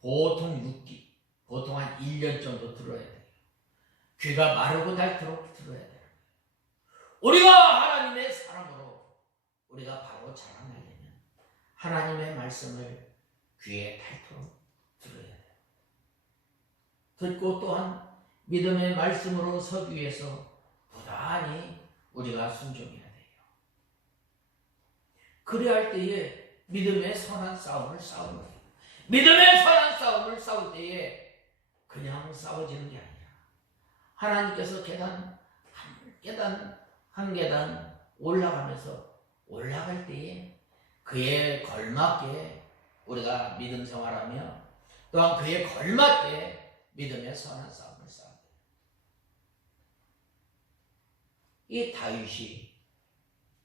보통 6기, 보통 한 1년 정도 들어야 돼요. 귀가 마르고 닳도록 들어야 돼요. 우리가 하나님의 사람으로 우리가 바로 자라나려면 하나님의 말씀을 귀에 닳도록 들어야 돼요. 듣고 또한 믿음의 말씀으로 서기 위해서 부단히 우리가 순종해야 돼요. 그래야 할 때에 믿음의 선한 싸움을 싸우는 거예요. 믿음의 선한 싸움을 싸울 때에 그냥 싸워지는 게 아니라 하나님께서 계단 한 계단 올라가면서 올라갈 때에 그에 걸맞게 우리가 믿음 생활하며 또한 그에 걸맞게 믿음의 선한 싸움을 싸워야 돼요. 이 다윗이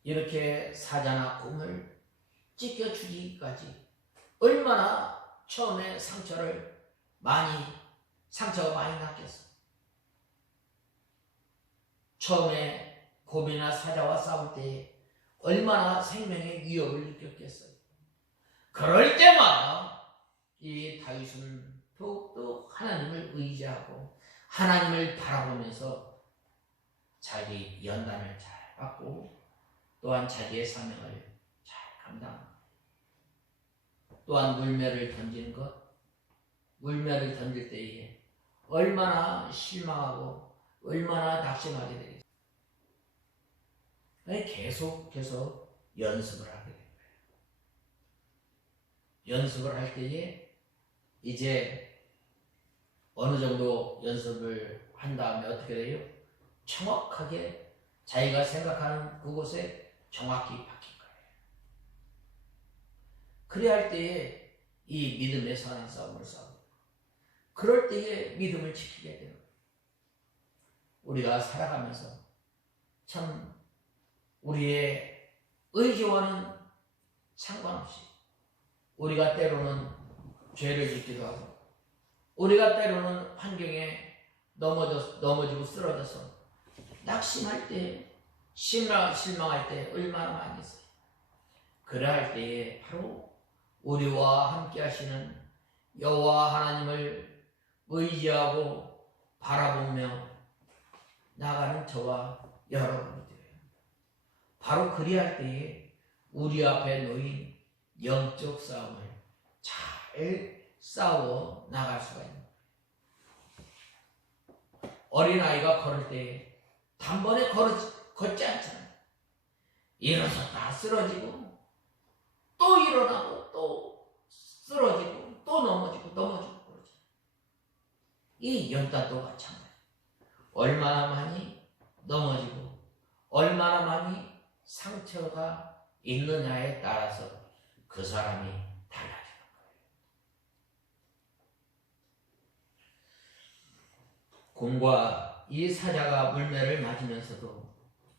이렇게 사자나 곰을 찢겨 죽이기까지 얼마나 처음에 상처가 많이 났겠어. 처음에 곰이나 사자와 싸울 때 얼마나 생명의 위협을 느꼈겠어요. 그럴 때마다 이 다윗은 더욱더 하나님을 의지하고 하나님을 바라보면서 자기 연단을 잘 받고 또한 자기의 사명을 잘 감당합니다. 또한 물매를 던지는 것, 물매를 던질 때에 얼마나 실망하고 얼마나 낙심하게 되겠어요. 계속해서 연습을 하게 됩니다. 연습을 할 때에 이제 어느 정도 연습을 한 다음에 어떻게 돼요? 정확하게 자기가 생각하는 그곳에 정확히 박힌 거예요. 그래야 할 때에 이 믿음의 선한 싸움을 싸웁니다. 그럴 때에 믿음을 지키게 되는 거예요. 우리가 살아가면서 참 우리의 의지와는 상관없이 우리가 때로는 죄를 짓기도 하고 우리가 때로는 환경에 넘어지고 쓰러져서 낙심할 때, 실망할 때 얼마나 많이 있어요. 그러할 할 때에 바로 우리와 함께 하시는 여호와 하나님을 의지하고 바라보며 나가는 저와 여러분이 돼요. 바로 그리할 때에 우리 앞에 놓인 영적 싸움을 잘 싸워 나갈 수가 있는 거예요. 어린아이가 걸을 때 단번에 걷지 않잖아요. 일어섰다 쓰러지고 또 일어나고 또 쓰러지고 또 넘어지고 그러죠. 이 연단도 마찬가지예요. 얼마나 많이 넘어지고 얼마나 많이 상처가 있느냐에 따라서 그 사람이 달라지는 거예요. 곰과 이 사자가 물매를 맞으면서도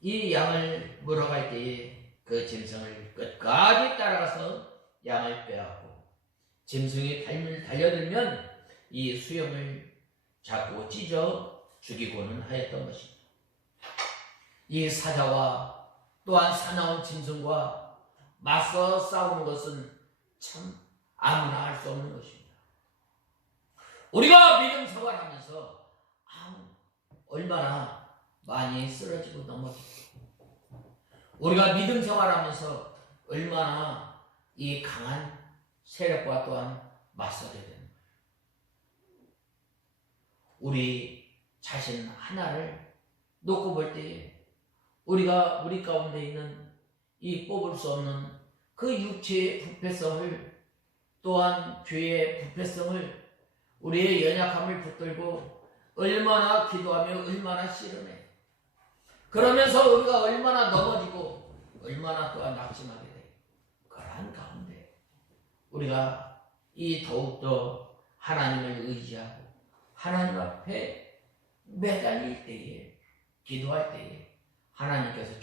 이 양을 물어갈 때에 그 짐승을 끝까지 따라가서 양을 빼앗고 짐승이 달려들면 이 수염을 잡고 찢어 죽이고는 하였던 것입니다. 이 사자와 또한 사나운 짐승과 맞서 싸우는 것은 참 아무나 할 수 없는 것입니다. 우리가 믿음 생활하면서 얼마나 많이 쓰러지고 넘어지고 우리가 믿음 생활하면서 얼마나 이 강한 세력과 또한 맞서게 되는 거예요. 우리 자신 하나를 놓고 볼 때에 우리가 우리 가운데 있는 이 뽑을 수 없는 그 육체의 부패성을 또한 죄의 부패성을 우리의 연약함을 붙들고 얼마나 기도하며 얼마나 씨름해. 그러면서 우리가 얼마나 넘어지고 얼마나 또한 낙심하게 돼. 그러한 가운데 우리가 이 더욱더 하나님을 의지하고 하나님 앞에 매달릴 때에 기도할 때에 하나님께서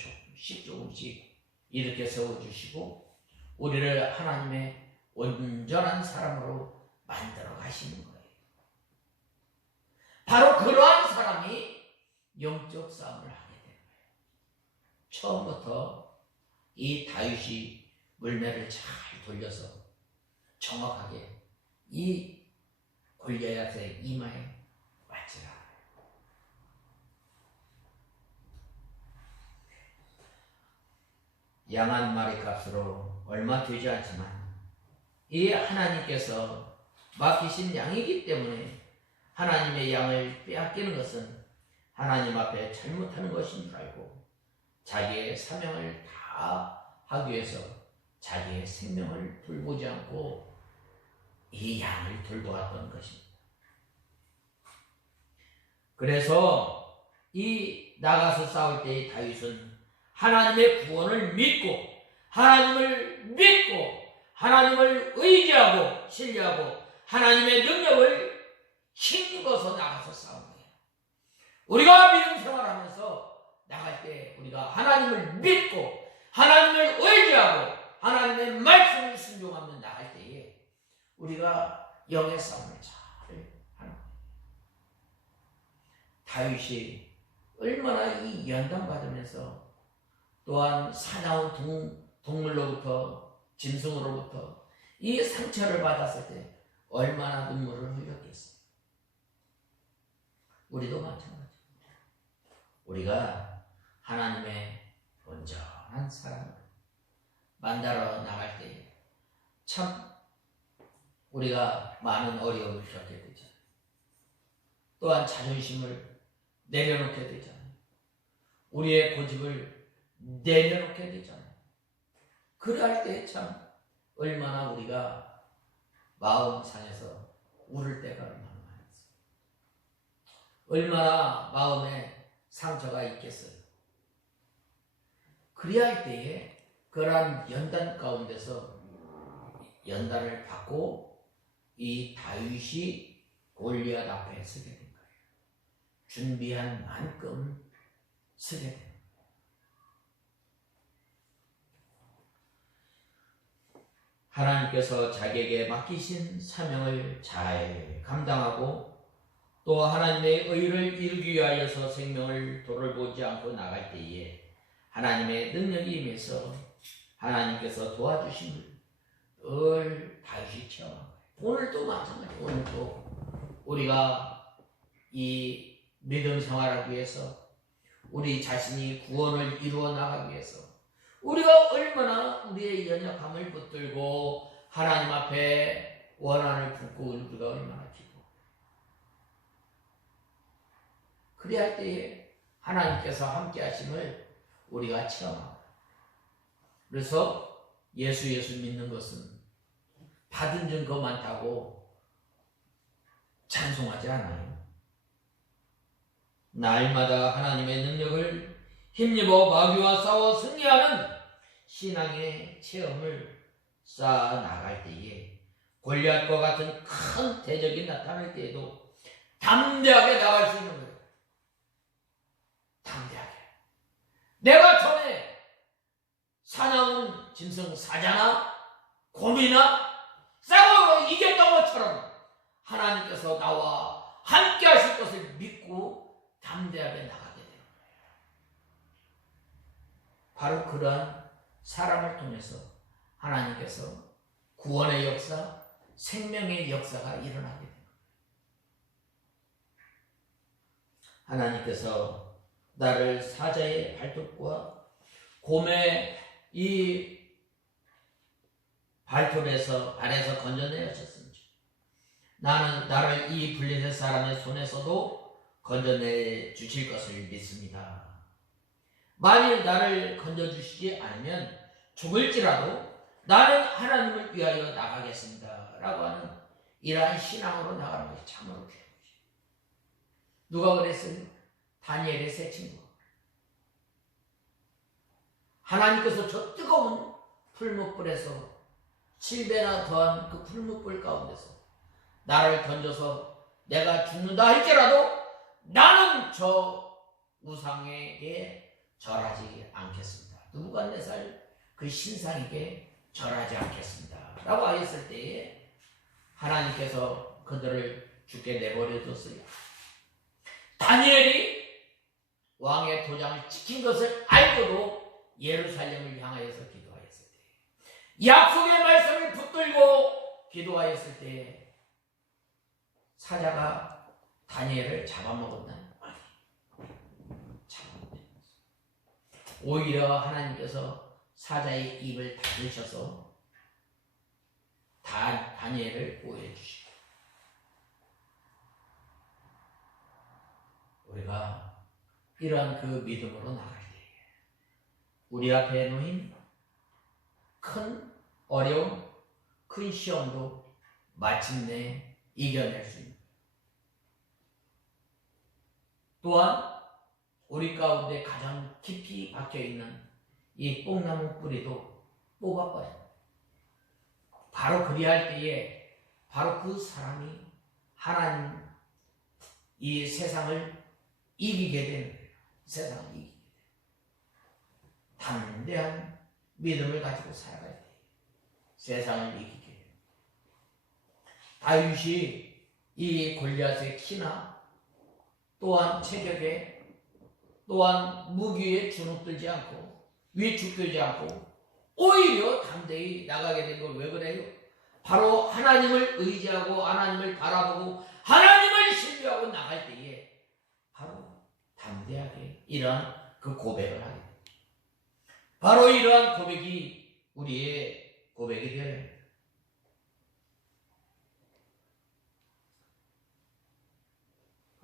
조금씩 이렇게 세워주시고 우리를 하나님의 온전한 사람으로 만들어 가시는 거예요. 바로 그러한 사람이 영적 싸움을 하게 되는 거예요. 처음부터 이 다윗이 물매를 잘 돌려서 정확하게 이 골리앗의 이마에 맞지라. 양 한 마리 값으로 얼마 되지 않지만 이 하나님께서 맡기신 양이기 때문에 하나님의 양을 빼앗기는 것은 하나님 앞에 잘못하는 것인 줄 알고 자기의 사명을 다 하기 위해서 자기의 생명을 돌보지 않고 이 양을 돌보았던 것입니다. 그래서 이 나가서 싸울 때의 다윗은 하나님의 구원을 믿고 하나님을 의지하고 신뢰하고 하나님의 능력을 힘입어서 나가서 싸우는 거예요. 우리가 믿음 생활하면서 나갈 때 우리가 하나님을 믿고 하나님을 의지하고 하나님의 말씀을 순종하며 나갈 때에 우리가 영의 싸움을 잘 하는 거예요. 다윗이 얼마나 이 연단받으면서 또한 사나운 동물로부터 짐승으로부터 이 상처를 받았을 때 얼마나 눈물을 흘렸겠어요. 우리도 마찬가지입니다. 우리가 하나님의 온전한 사랑을 만나러 나갈 때 참 우리가 많은 어려움을 겪게 되잖아요. 또한 자존심을 내려놓게 되잖아요. 우리의 고집을 내려놓게 되잖아요. 그럴 때 참 얼마나 우리가 마음상에서 울을 때가 얼마나 많았어요. 얼마나 마음에 상처가 있겠어요. 그래야 할 때에 그러한 연단 가운데서 연단을 받고 이 다윗이 골리앗 앞에 서게 된 거예요. 준비한 만큼 서게 된 거예요. 하나님께서 자기에게 맡기신 사명을 잘 감당하고 또 하나님의 의를 이루기 위하여서 생명을 돌아보지 않고 나갈 때에 하나님의 능력이 임해서 하나님께서 도와주심을 늘 다윗이 체험한 거예요. 오늘도 마찬가지예요. 오늘도 우리가 이 믿음 생활하기 위해서 우리 자신이 구원을 이루어 나가기 위해서 우리가 얼마나 우리의 연약함을 붙들고 하나님 앞에 원한을 품고 우리가 얼마나 기도. 그래야 할 때에 하나님께서 함께 하심을 우리가 체험합니다. 그래서 예수 믿는 것은 받은 증거 많다고 찬송하지 않아요. 날마다 하나님의 능력을 힘입어 마귀와 싸워 승리하는 신앙의 체험을 쌓아 나갈 때에 골리앗과 같은 큰 대적이 나타날 때에도 담대하게 나갈 수 있는 거예요. 담대하게. 내가 전에 사나운 짐승 사자나 곰이나 싸워 이겼던 것처럼 하나님께서 나와 함께 하실 것을 믿고 담대하게 나가게 되는 거예요. 바로 그러한 사람을 통해서 하나님께서 구원의 역사, 생명의 역사가 일어나게 됩니다. 하나님께서 나를 사자의 발톱과 곰의 이 발톱에서 발에서 건져내 주셨습니다. 나를 이 블레셋 사람의 손에서도 건져내 주실 것을 믿습니다. 만일 나를 건져주시지 않으면 죽을지라도 나는 하나님을 위하여 나가겠습니다. 라고 하는 이러한 신앙으로 나가는 것이 참으로 귀한 것이죠. 누가 그랬어요? 다니엘의 세 친구. 하나님께서 저 뜨거운 풀무불에서 7배나 더한 그 풀무불 가운데서 나를 던져서 내가 죽는다 할지라도 나는 저 우상에게 절하지 않겠습니다. 느부갓네살 그 신상에게 절하지 않겠습니다. 라고 하였을 때에 하나님께서 그들을 죽게 내버려 뒀어요. 다니엘이 왕의 도장을 지킨 것을 알고도 예루살렘을 향하여서 기도하였을 때, 약속의 말씀을 붙들고 기도하였을 때 사자가 다니엘을 잡아먹었나요? 오히려 하나님께서 사자의 입을 닫으셔서 다니엘을 보호해 주시고, 우리가 이러한 그 믿음으로 나갈 때 우리 앞에 놓인 큰 어려움, 큰 시험도 마침내 이겨낼 수 있는, 또한 우리 가운데 가장 깊이 박혀있는 이 뽕나무 뿌리도 뽑아버려요. 바로 그리할 때에 바로 그 사람이 하나님 이 세상을 이기게 되는 거예요. 세상을 이기게 돼요. 담대한 믿음을 가지고 살아갈 때 세상을 이기게 돼요. 다윗이 이 골리앗의 키나 또한 체격에 또한 무기에 주눅들지 않고 위축되지 않고 오히려 담대히 나가게 된 걸 왜 그래요? 바로 하나님을 의지하고 하나님을 바라보고 하나님을 신뢰하고 나갈 때에 바로 담대하게 이러한 그 고백을 하게 됩니다. 바로 이러한 고백이 우리의 고백이 되어야 합니다.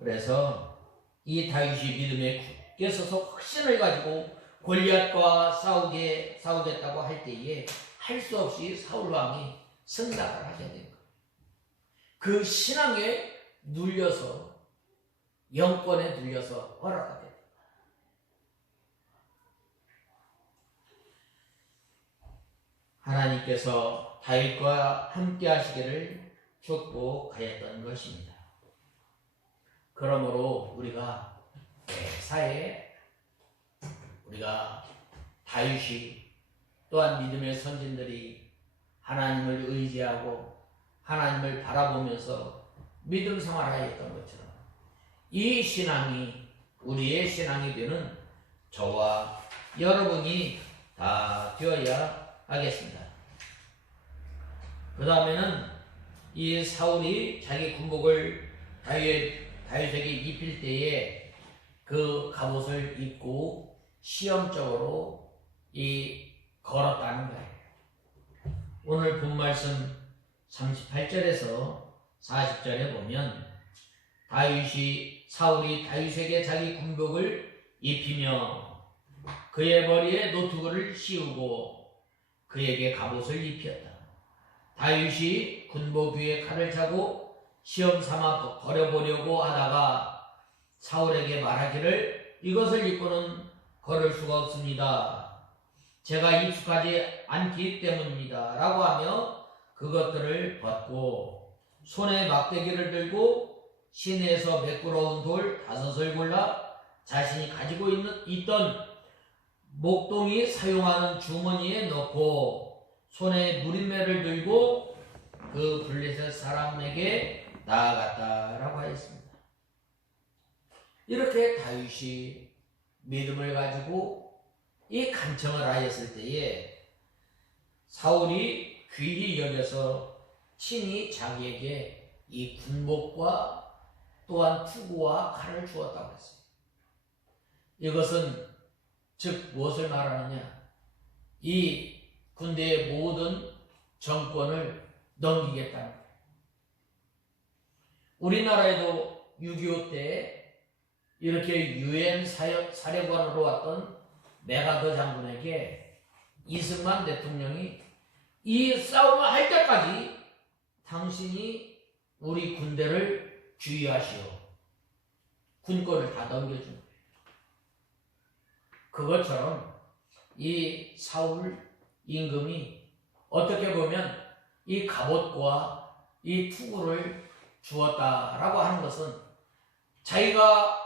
그래서 이 다윗이 믿음에 굳게 서서 확신을 가지고 골리앗과 싸우겠다고 할 때에 할 수 없이 사울 왕이 승낙을 하셔야 된 거예요. 그 신앙에 눌려서, 영권에 눌려서 허락하게 됩니다. 하나님께서 다윗과 함께 하시기를 축복하였던 것입니다. 그러므로 우리가 매사에 우리가 다윗이 또한 믿음의 선진들이 하나님을 의지하고 하나님을 바라보면서 믿음 생활하였던 것처럼 이 신앙이 우리의 신앙이 되는 저와 여러분이 다 되어야 하겠습니다. 그 다음에는 이 사울이 자기 군복을 다윗에게 입힐 때에 그 갑옷을 입고 시험적으로 걸었다는 거예요. 오늘 본 말씀 38절에서 40절에 보면 사울이 다윗에게 자기 군복을 입히며 그의 머리에 노투구를 씌우고 그에게 갑옷을 입혔다. 다윗이 군복 위에 칼을 차고 시험 삼아 버려보려고 하다가 사울에게 말하기를 이것을 입고는 걸을 수가 없습니다. 제가 익숙하지 않기 때문입니다. 라고 하며 그것들을 벗고 손에 막대기를 들고 시내에서 매끄러운 돌 5을 골라 자신이 가지고 있던 목동이 사용하는 주머니에 넣고 손에 누린매를 들고 그 블레셋 사람에게 나아갔다라고 하였습니다. 이렇게 다윗이 믿음을 가지고 이 간청을 하였을 때에 사울이 귀히 여겨서 친히 자기에게 이 군복과 또한 투구와 칼을 주었다고 했습니다. 이것은 즉 무엇을 말하느냐? 이 군대의 모든 정권을 넘기겠다는 거예요. 우리나라에도 6.25 때 이렇게 유엔 사령관으로 왔던 메가더 장군에게 이승만 대통령이 이 싸움을 할 때까지 당신이 우리 군대를 주의하시오. 군권을 다 넘겨준 거예요. 그것처럼 이 사울 임금이 어떻게 보면 이 갑옷과 이 투구를 주었다라고 하는 것은 자기가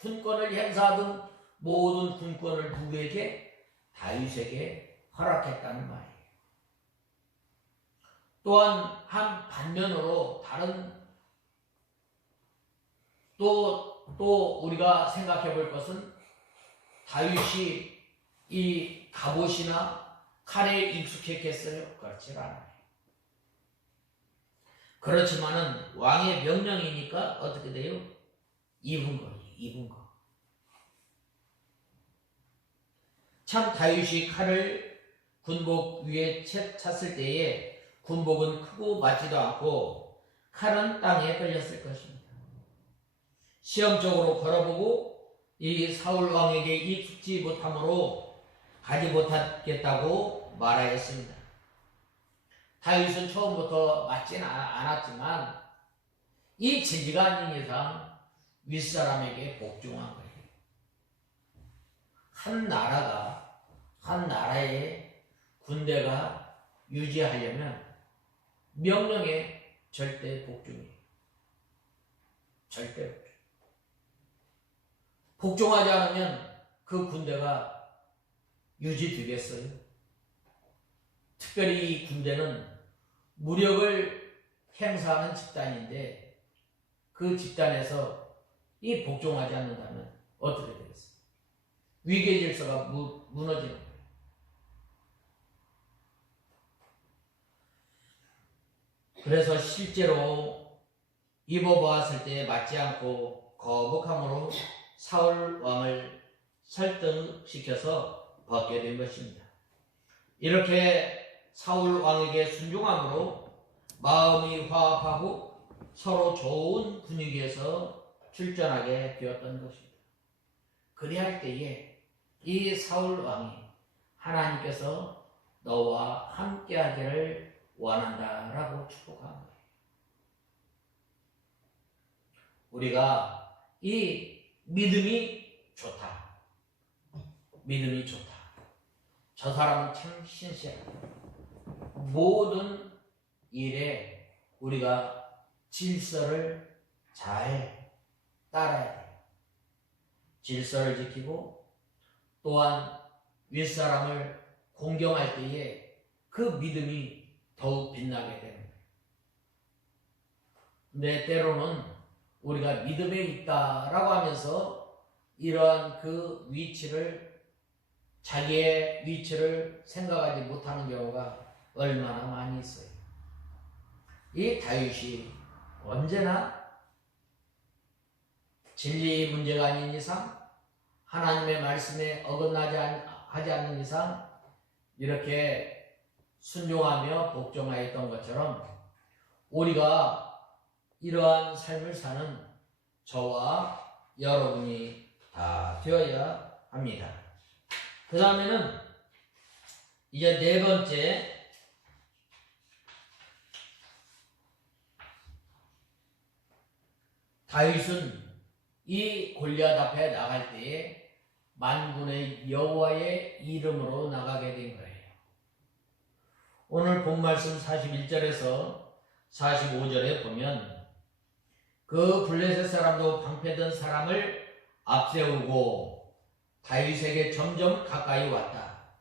군권을 행사하던 모든 군권을 누구에게? 다윗에게 허락했다는 말이에요. 또한 한 반면으로 또 우리가 생각해 볼 것은 다윗이 이 갑옷이나 칼에 익숙했겠어요? 그렇지 않아요. 그렇지만은 왕의 명령이니까 어떻게 돼요? 입은 거. 참 다윗이 칼을 군복 위에 찼을 때에 군복은 크고 맞지도 않고 칼은 땅에 걸렸을 것입니다. 시험적으로 걸어보고 이 사울 왕에게 익숙지 못함으로 가지 못하겠다고 말하였습니다. 다윗은 처음부터 맞지는 않았지만 이 지지가 아닌 이상 윗사람에게 복종한 거예요. 한 나라의 군대가 유지하려면 명령에 절대 복종이에요. 절대 복종. 복종하지 않으면 그 군대가 유지되겠어요? 특별히 이 군대는 무력을 행사하는 집단인데 그 집단에서 이 복종하지 않는다면 어떻게 되겠어요? 위계 질서가 무너지는 거예요. 그래서 실제로 입어보았을 때 맞지 않고 거북함으로 사울 왕을 설득시켜서 벗게 된 것입니다. 이렇게 사울 왕에게 순종함으로 마음이 화합하고 서로 좋은 분위기에서 출전하게 되었던 것입니다. 그리할 때에 이 사울 왕이 하나님께서 너와 함께하기를 원한다라고 축복한 거예요. 우리가 이 믿음이 좋다. 믿음이 좋다. 저 사람은 참 신실하다. 모든 일에 우리가 질서를 잘 따라야 돼요. 질서를 지키고 또한 윗사람을 공경할 때에 그 믿음이 더욱 빛나게 되는 거예요. 근데 때로는 우리가 믿음에 있다라고 하면서 이러한 그 위치를, 자기의 위치를 생각하지 못하는 경우가 얼마나 많이 있어요. 이 다윗이 언제나 진리 문제가 아닌 이상, 하나님의 말씀에 어긋나지 않는 이상 이렇게 순종하며 복종하였던 것처럼 우리가 이러한 삶을 사는 저와 여러분이 다 되어야 합니다. 그 다음에는 이제 네 번째, 다윗은 이 골리앗 앞에 나갈 때에 만군의 여호와의 이름으로 나가게 된 거예요. 오늘 본 말씀 41절에서 45절에 보면 그 블레셋 사람도 방패든 사람을 앞세우고 다윗에게 점점 가까이 왔다.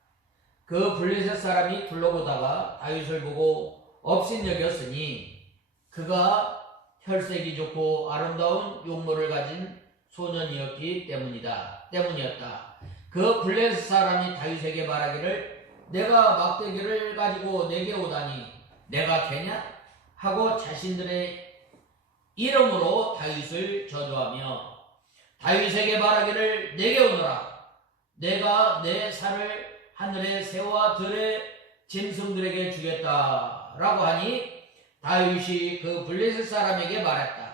그 블레셋 사람이 둘러보다가 다윗을 보고 업신여겼으니 그가 혈색이 좋고 아름다운 용모를 가진 소년이었기 때문이었다. 그 블레셋 사람이 다윗에게 말하기를 내가 막대기를 가지고 내게 오다니 내가 개냐? 하고 자신들의 이름으로 다윗을 저주하며 다윗에게 말하기를 내게 오너라. 내가 내 살을 하늘의 새와 들의 짐승들에게 주겠다라고 하니 다윗이 그 블레셋 사람에게 말했다.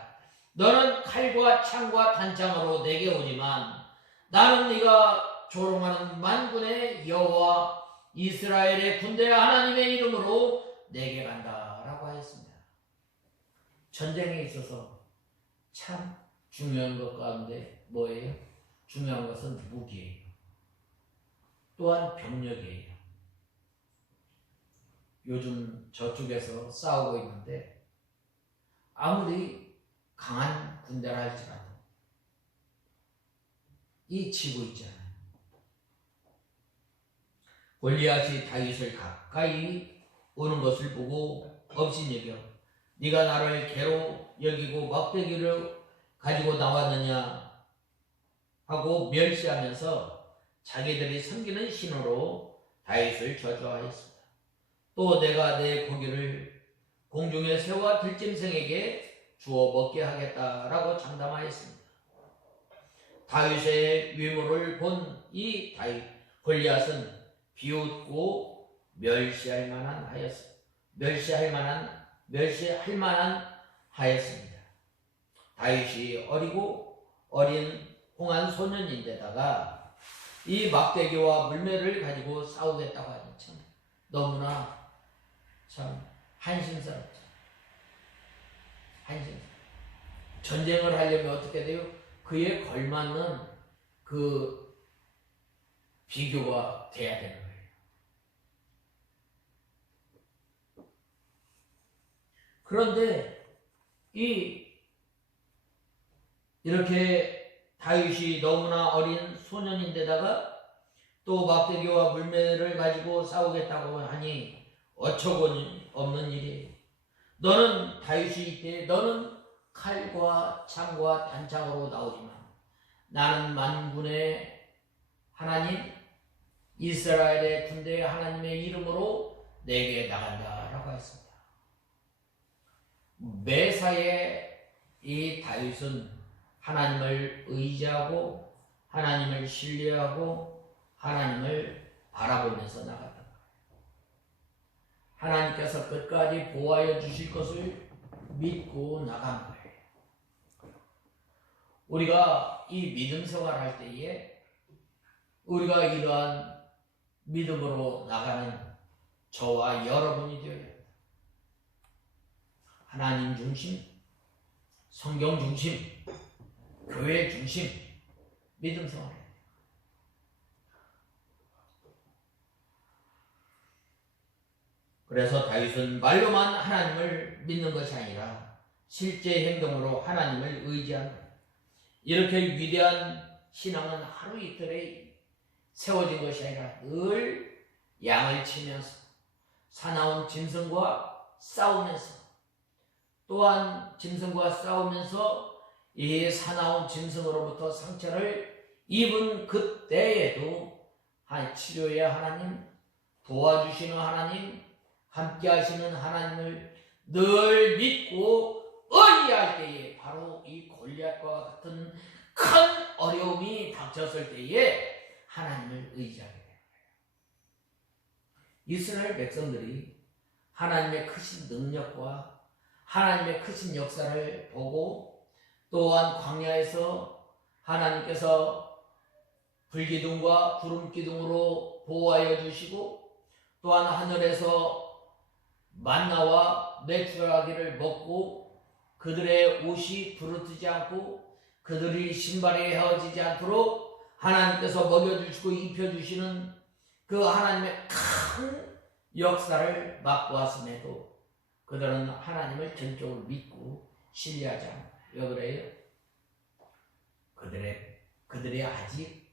너는 칼과 창과 단창으로 내게 오지만 나는 네가 조롱하는 만군의 여호와 이스라엘의 군대 하나님의 이름으로 내게 간다라고 하였습니다. 전쟁에 있어서 참 중요한 것 가운데 뭐예요? 중요한 것은 무기예요. 또한 병력이에요. 요즘 저쪽에서 싸우고 있는데 아무리 강한 군대라 할지라도 이 지고 있잖아요. 골리앗이 다윗을 가까이 오는 것을 보고 업신여겨 네가 나를 개로 여기고 막대기를 가지고 나왔느냐 하고 멸시하면서 자기들이 섬기는 신으로 다윗을 저주하였습니다. 또 내가 내 고기를 공중의 새와 들짐승에게 주어 먹게 하겠다라고 장담하였습니다. 다윗의 위모를 본 이 다윗 골리앗은 비웃고 멸시할 만한 하였습니다. 다윗이 어린 홍한 소년인데다가 이 막대기와 물매를 가지고 싸우겠다고 하니 참 너무나 참 한심스럽죠. 전쟁을 하려면 어떻게 돼요? 그에 걸맞는 그 비교가 돼야 되는 거예요. 그런데 이렇게 다윗이 너무나 어린 소년인데다가 또 막대기와 물매를 가지고 싸우겠다고 하니 어처구니 없는 일이에요. 너는 다윗이 이때 너는 칼과 창과 단창으로 나오지만 나는 만군의 하나님 이스라엘의 군대의 하나님의 이름으로 내게 나간다라고 했습니다. 매사에 이 다윗은 하나님을 의지하고 하나님을 신뢰하고 하나님을 바라보면서 나갔다. 하나님께서 끝까지 보호하여 주실 것을 믿고 나간 거예요. 우리가 이 믿음 생활할 때에 우리가 이러한 믿음으로 나가는 저와 여러분이 되어야 합니다. 하나님 중심, 성경 중심, 교회 중심, 믿음 생활. 그래서 다윗은 말로만 하나님을 믿는 것이 아니라 실제 행동으로 하나님을 의지한 거예요. 이렇게 위대한 신앙은 하루 이틀에 세워진 것이 아니라 늘 양을 치면서 사나운 짐승과 싸우면서 또한 짐승과 싸우면서 이 사나운 짐승으로부터 상처를 입은 그때에도 치료의 하나님, 도와주시는 하나님, 함께 하시는 하나님을 늘 믿고 의지할 때에 바로 이 골리앗과 같은 큰 어려움이 닥쳤을 때에 하나님을 의지하게 됩니다. 이스라엘 백성들이 하나님의 크신 능력과 하나님의 크신 역사를 보고 또한 광야에서 하나님께서 불기둥과 구름기둥으로 보호하여 주시고 또한 하늘에서 만나와 메추라기를 먹고 그들의 옷이 부르트지 않고 그들이 신발이 헤어지지 않도록 하나님께서 먹여주시고 입혀주시는 그 하나님의 큰 역사를 맛보았음에도 그들은 하나님을 전적으로 믿고 신뢰하지 않아요. 왜 그래요? 그들이 아직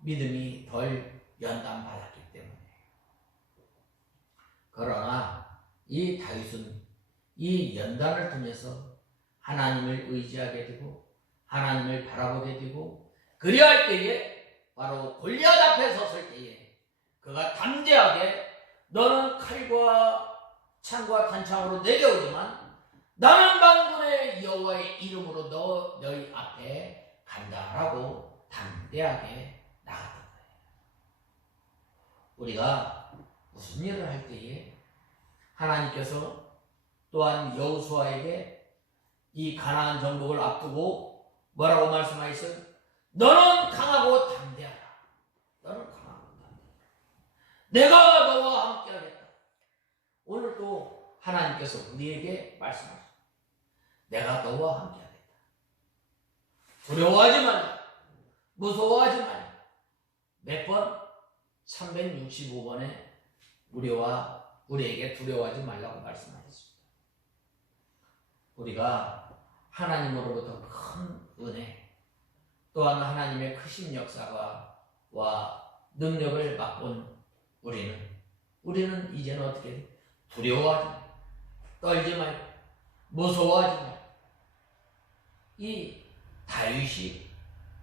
믿음이 덜 연단받았기 때문에. 그러나 이 다윗은 이 연단을 통해서 하나님을 의지하게 되고 하나님을 바라보게 되고 그리할 때에 바로 골리앗 앞에 섰을 때에 그가 담대하게 너는 칼과 창과 단창으로 내려오지만 나는 만군의 여호와의 이름으로 너희 앞에 간다라고 담대하게 나갔던 거예요. 우리가 무슨 일을 할 때에 하나님께서 또한 여호수아에게 이 가나안 정복을 앞두고 뭐라고 말씀하셨어요? 너는 강하고 담대하라. 너는 강하고 담대하라. 내가 너와 함께하겠다. 오늘도 하나님께서 우리에게 말씀하셨어요. 내가 너와 함께하겠다. 두려워하지 말라. 무서워하지 말라. 몇 번? 365번에 우리에게 두려워하지 말라고 말씀하셨습니다. 우리가 하나님으로부터 큰 은혜 또한 하나님의 크신 역사와 능력을 맛본 우리는 이제는 어떻게 두려워하지 말고 떨지 말고 무서워하지 말고 이 다윗이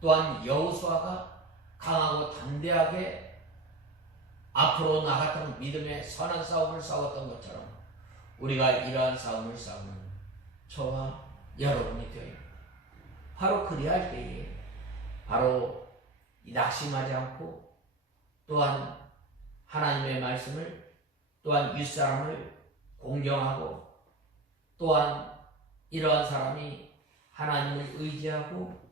또한 여호수아가 강하고 담대하게 앞으로 나갔던 믿음의 선한 싸움을 싸웠던 것처럼 우리가 이러한 싸움을 싸우는 저와 여러분이 되어야 합니다. 바로 그리할 때에 바로 낙심하지 않고 또한 하나님의 말씀을 또한 윗사람을 공경하고 또한 이러한 사람이 하나님을 의지하고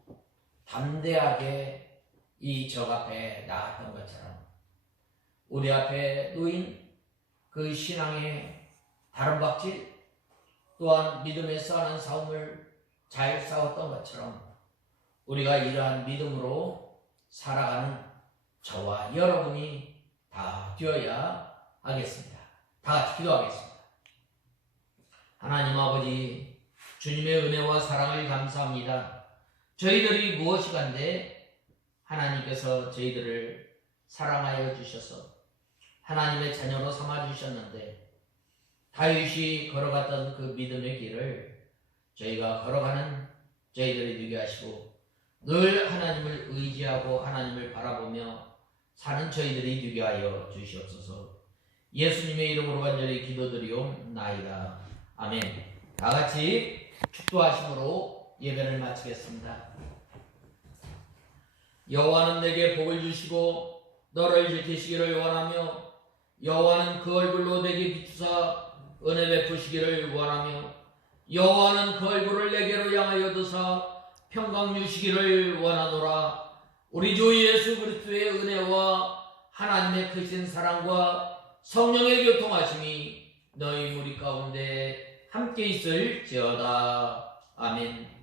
담대하게 이 적 앞에 나갔던 것처럼 우리 앞에 놓인 그 신앙의 다른 박질 또한 믿음의 선한 싸움을 잘 싸웠던 것처럼 우리가 이러한 믿음으로 살아가는 저와 여러분이 다 되어야 하겠습니다. 다 같이 기도하겠습니다. 하나님 아버지 주님의 은혜와 사랑을 감사합니다. 저희들이 무엇이간데 하나님께서 저희들을 사랑하여 주셔서 하나님의 자녀로 삼아 주셨는데 다윗이 걸어갔던 그 믿음의 길을 저희가 걸어가는 저희들이 되게 하시고 늘 하나님을 의지하고 하나님을 바라보며 사는 저희들이 되게 하여 주시옵소서. 예수님의 이름으로 간절히 기도드리옵나이다. 아멘. 다 같이 축도하심으로 예배를 마치겠습니다. 여호와는 내게 복을 주시고 너를 지키시기를 원하며 여호와는 그 얼굴로 내게 비추사 은혜 베푸시기를 원하며 여호와는 그 얼굴을 내게로 향하여 드사 평강 주시기를 원하노라. 우리 주 예수 그리스도의 은혜와 하나님의 크신 사랑과 성령의 교통하심이 너희 무리 가운데 함께 있을지어다. 아멘.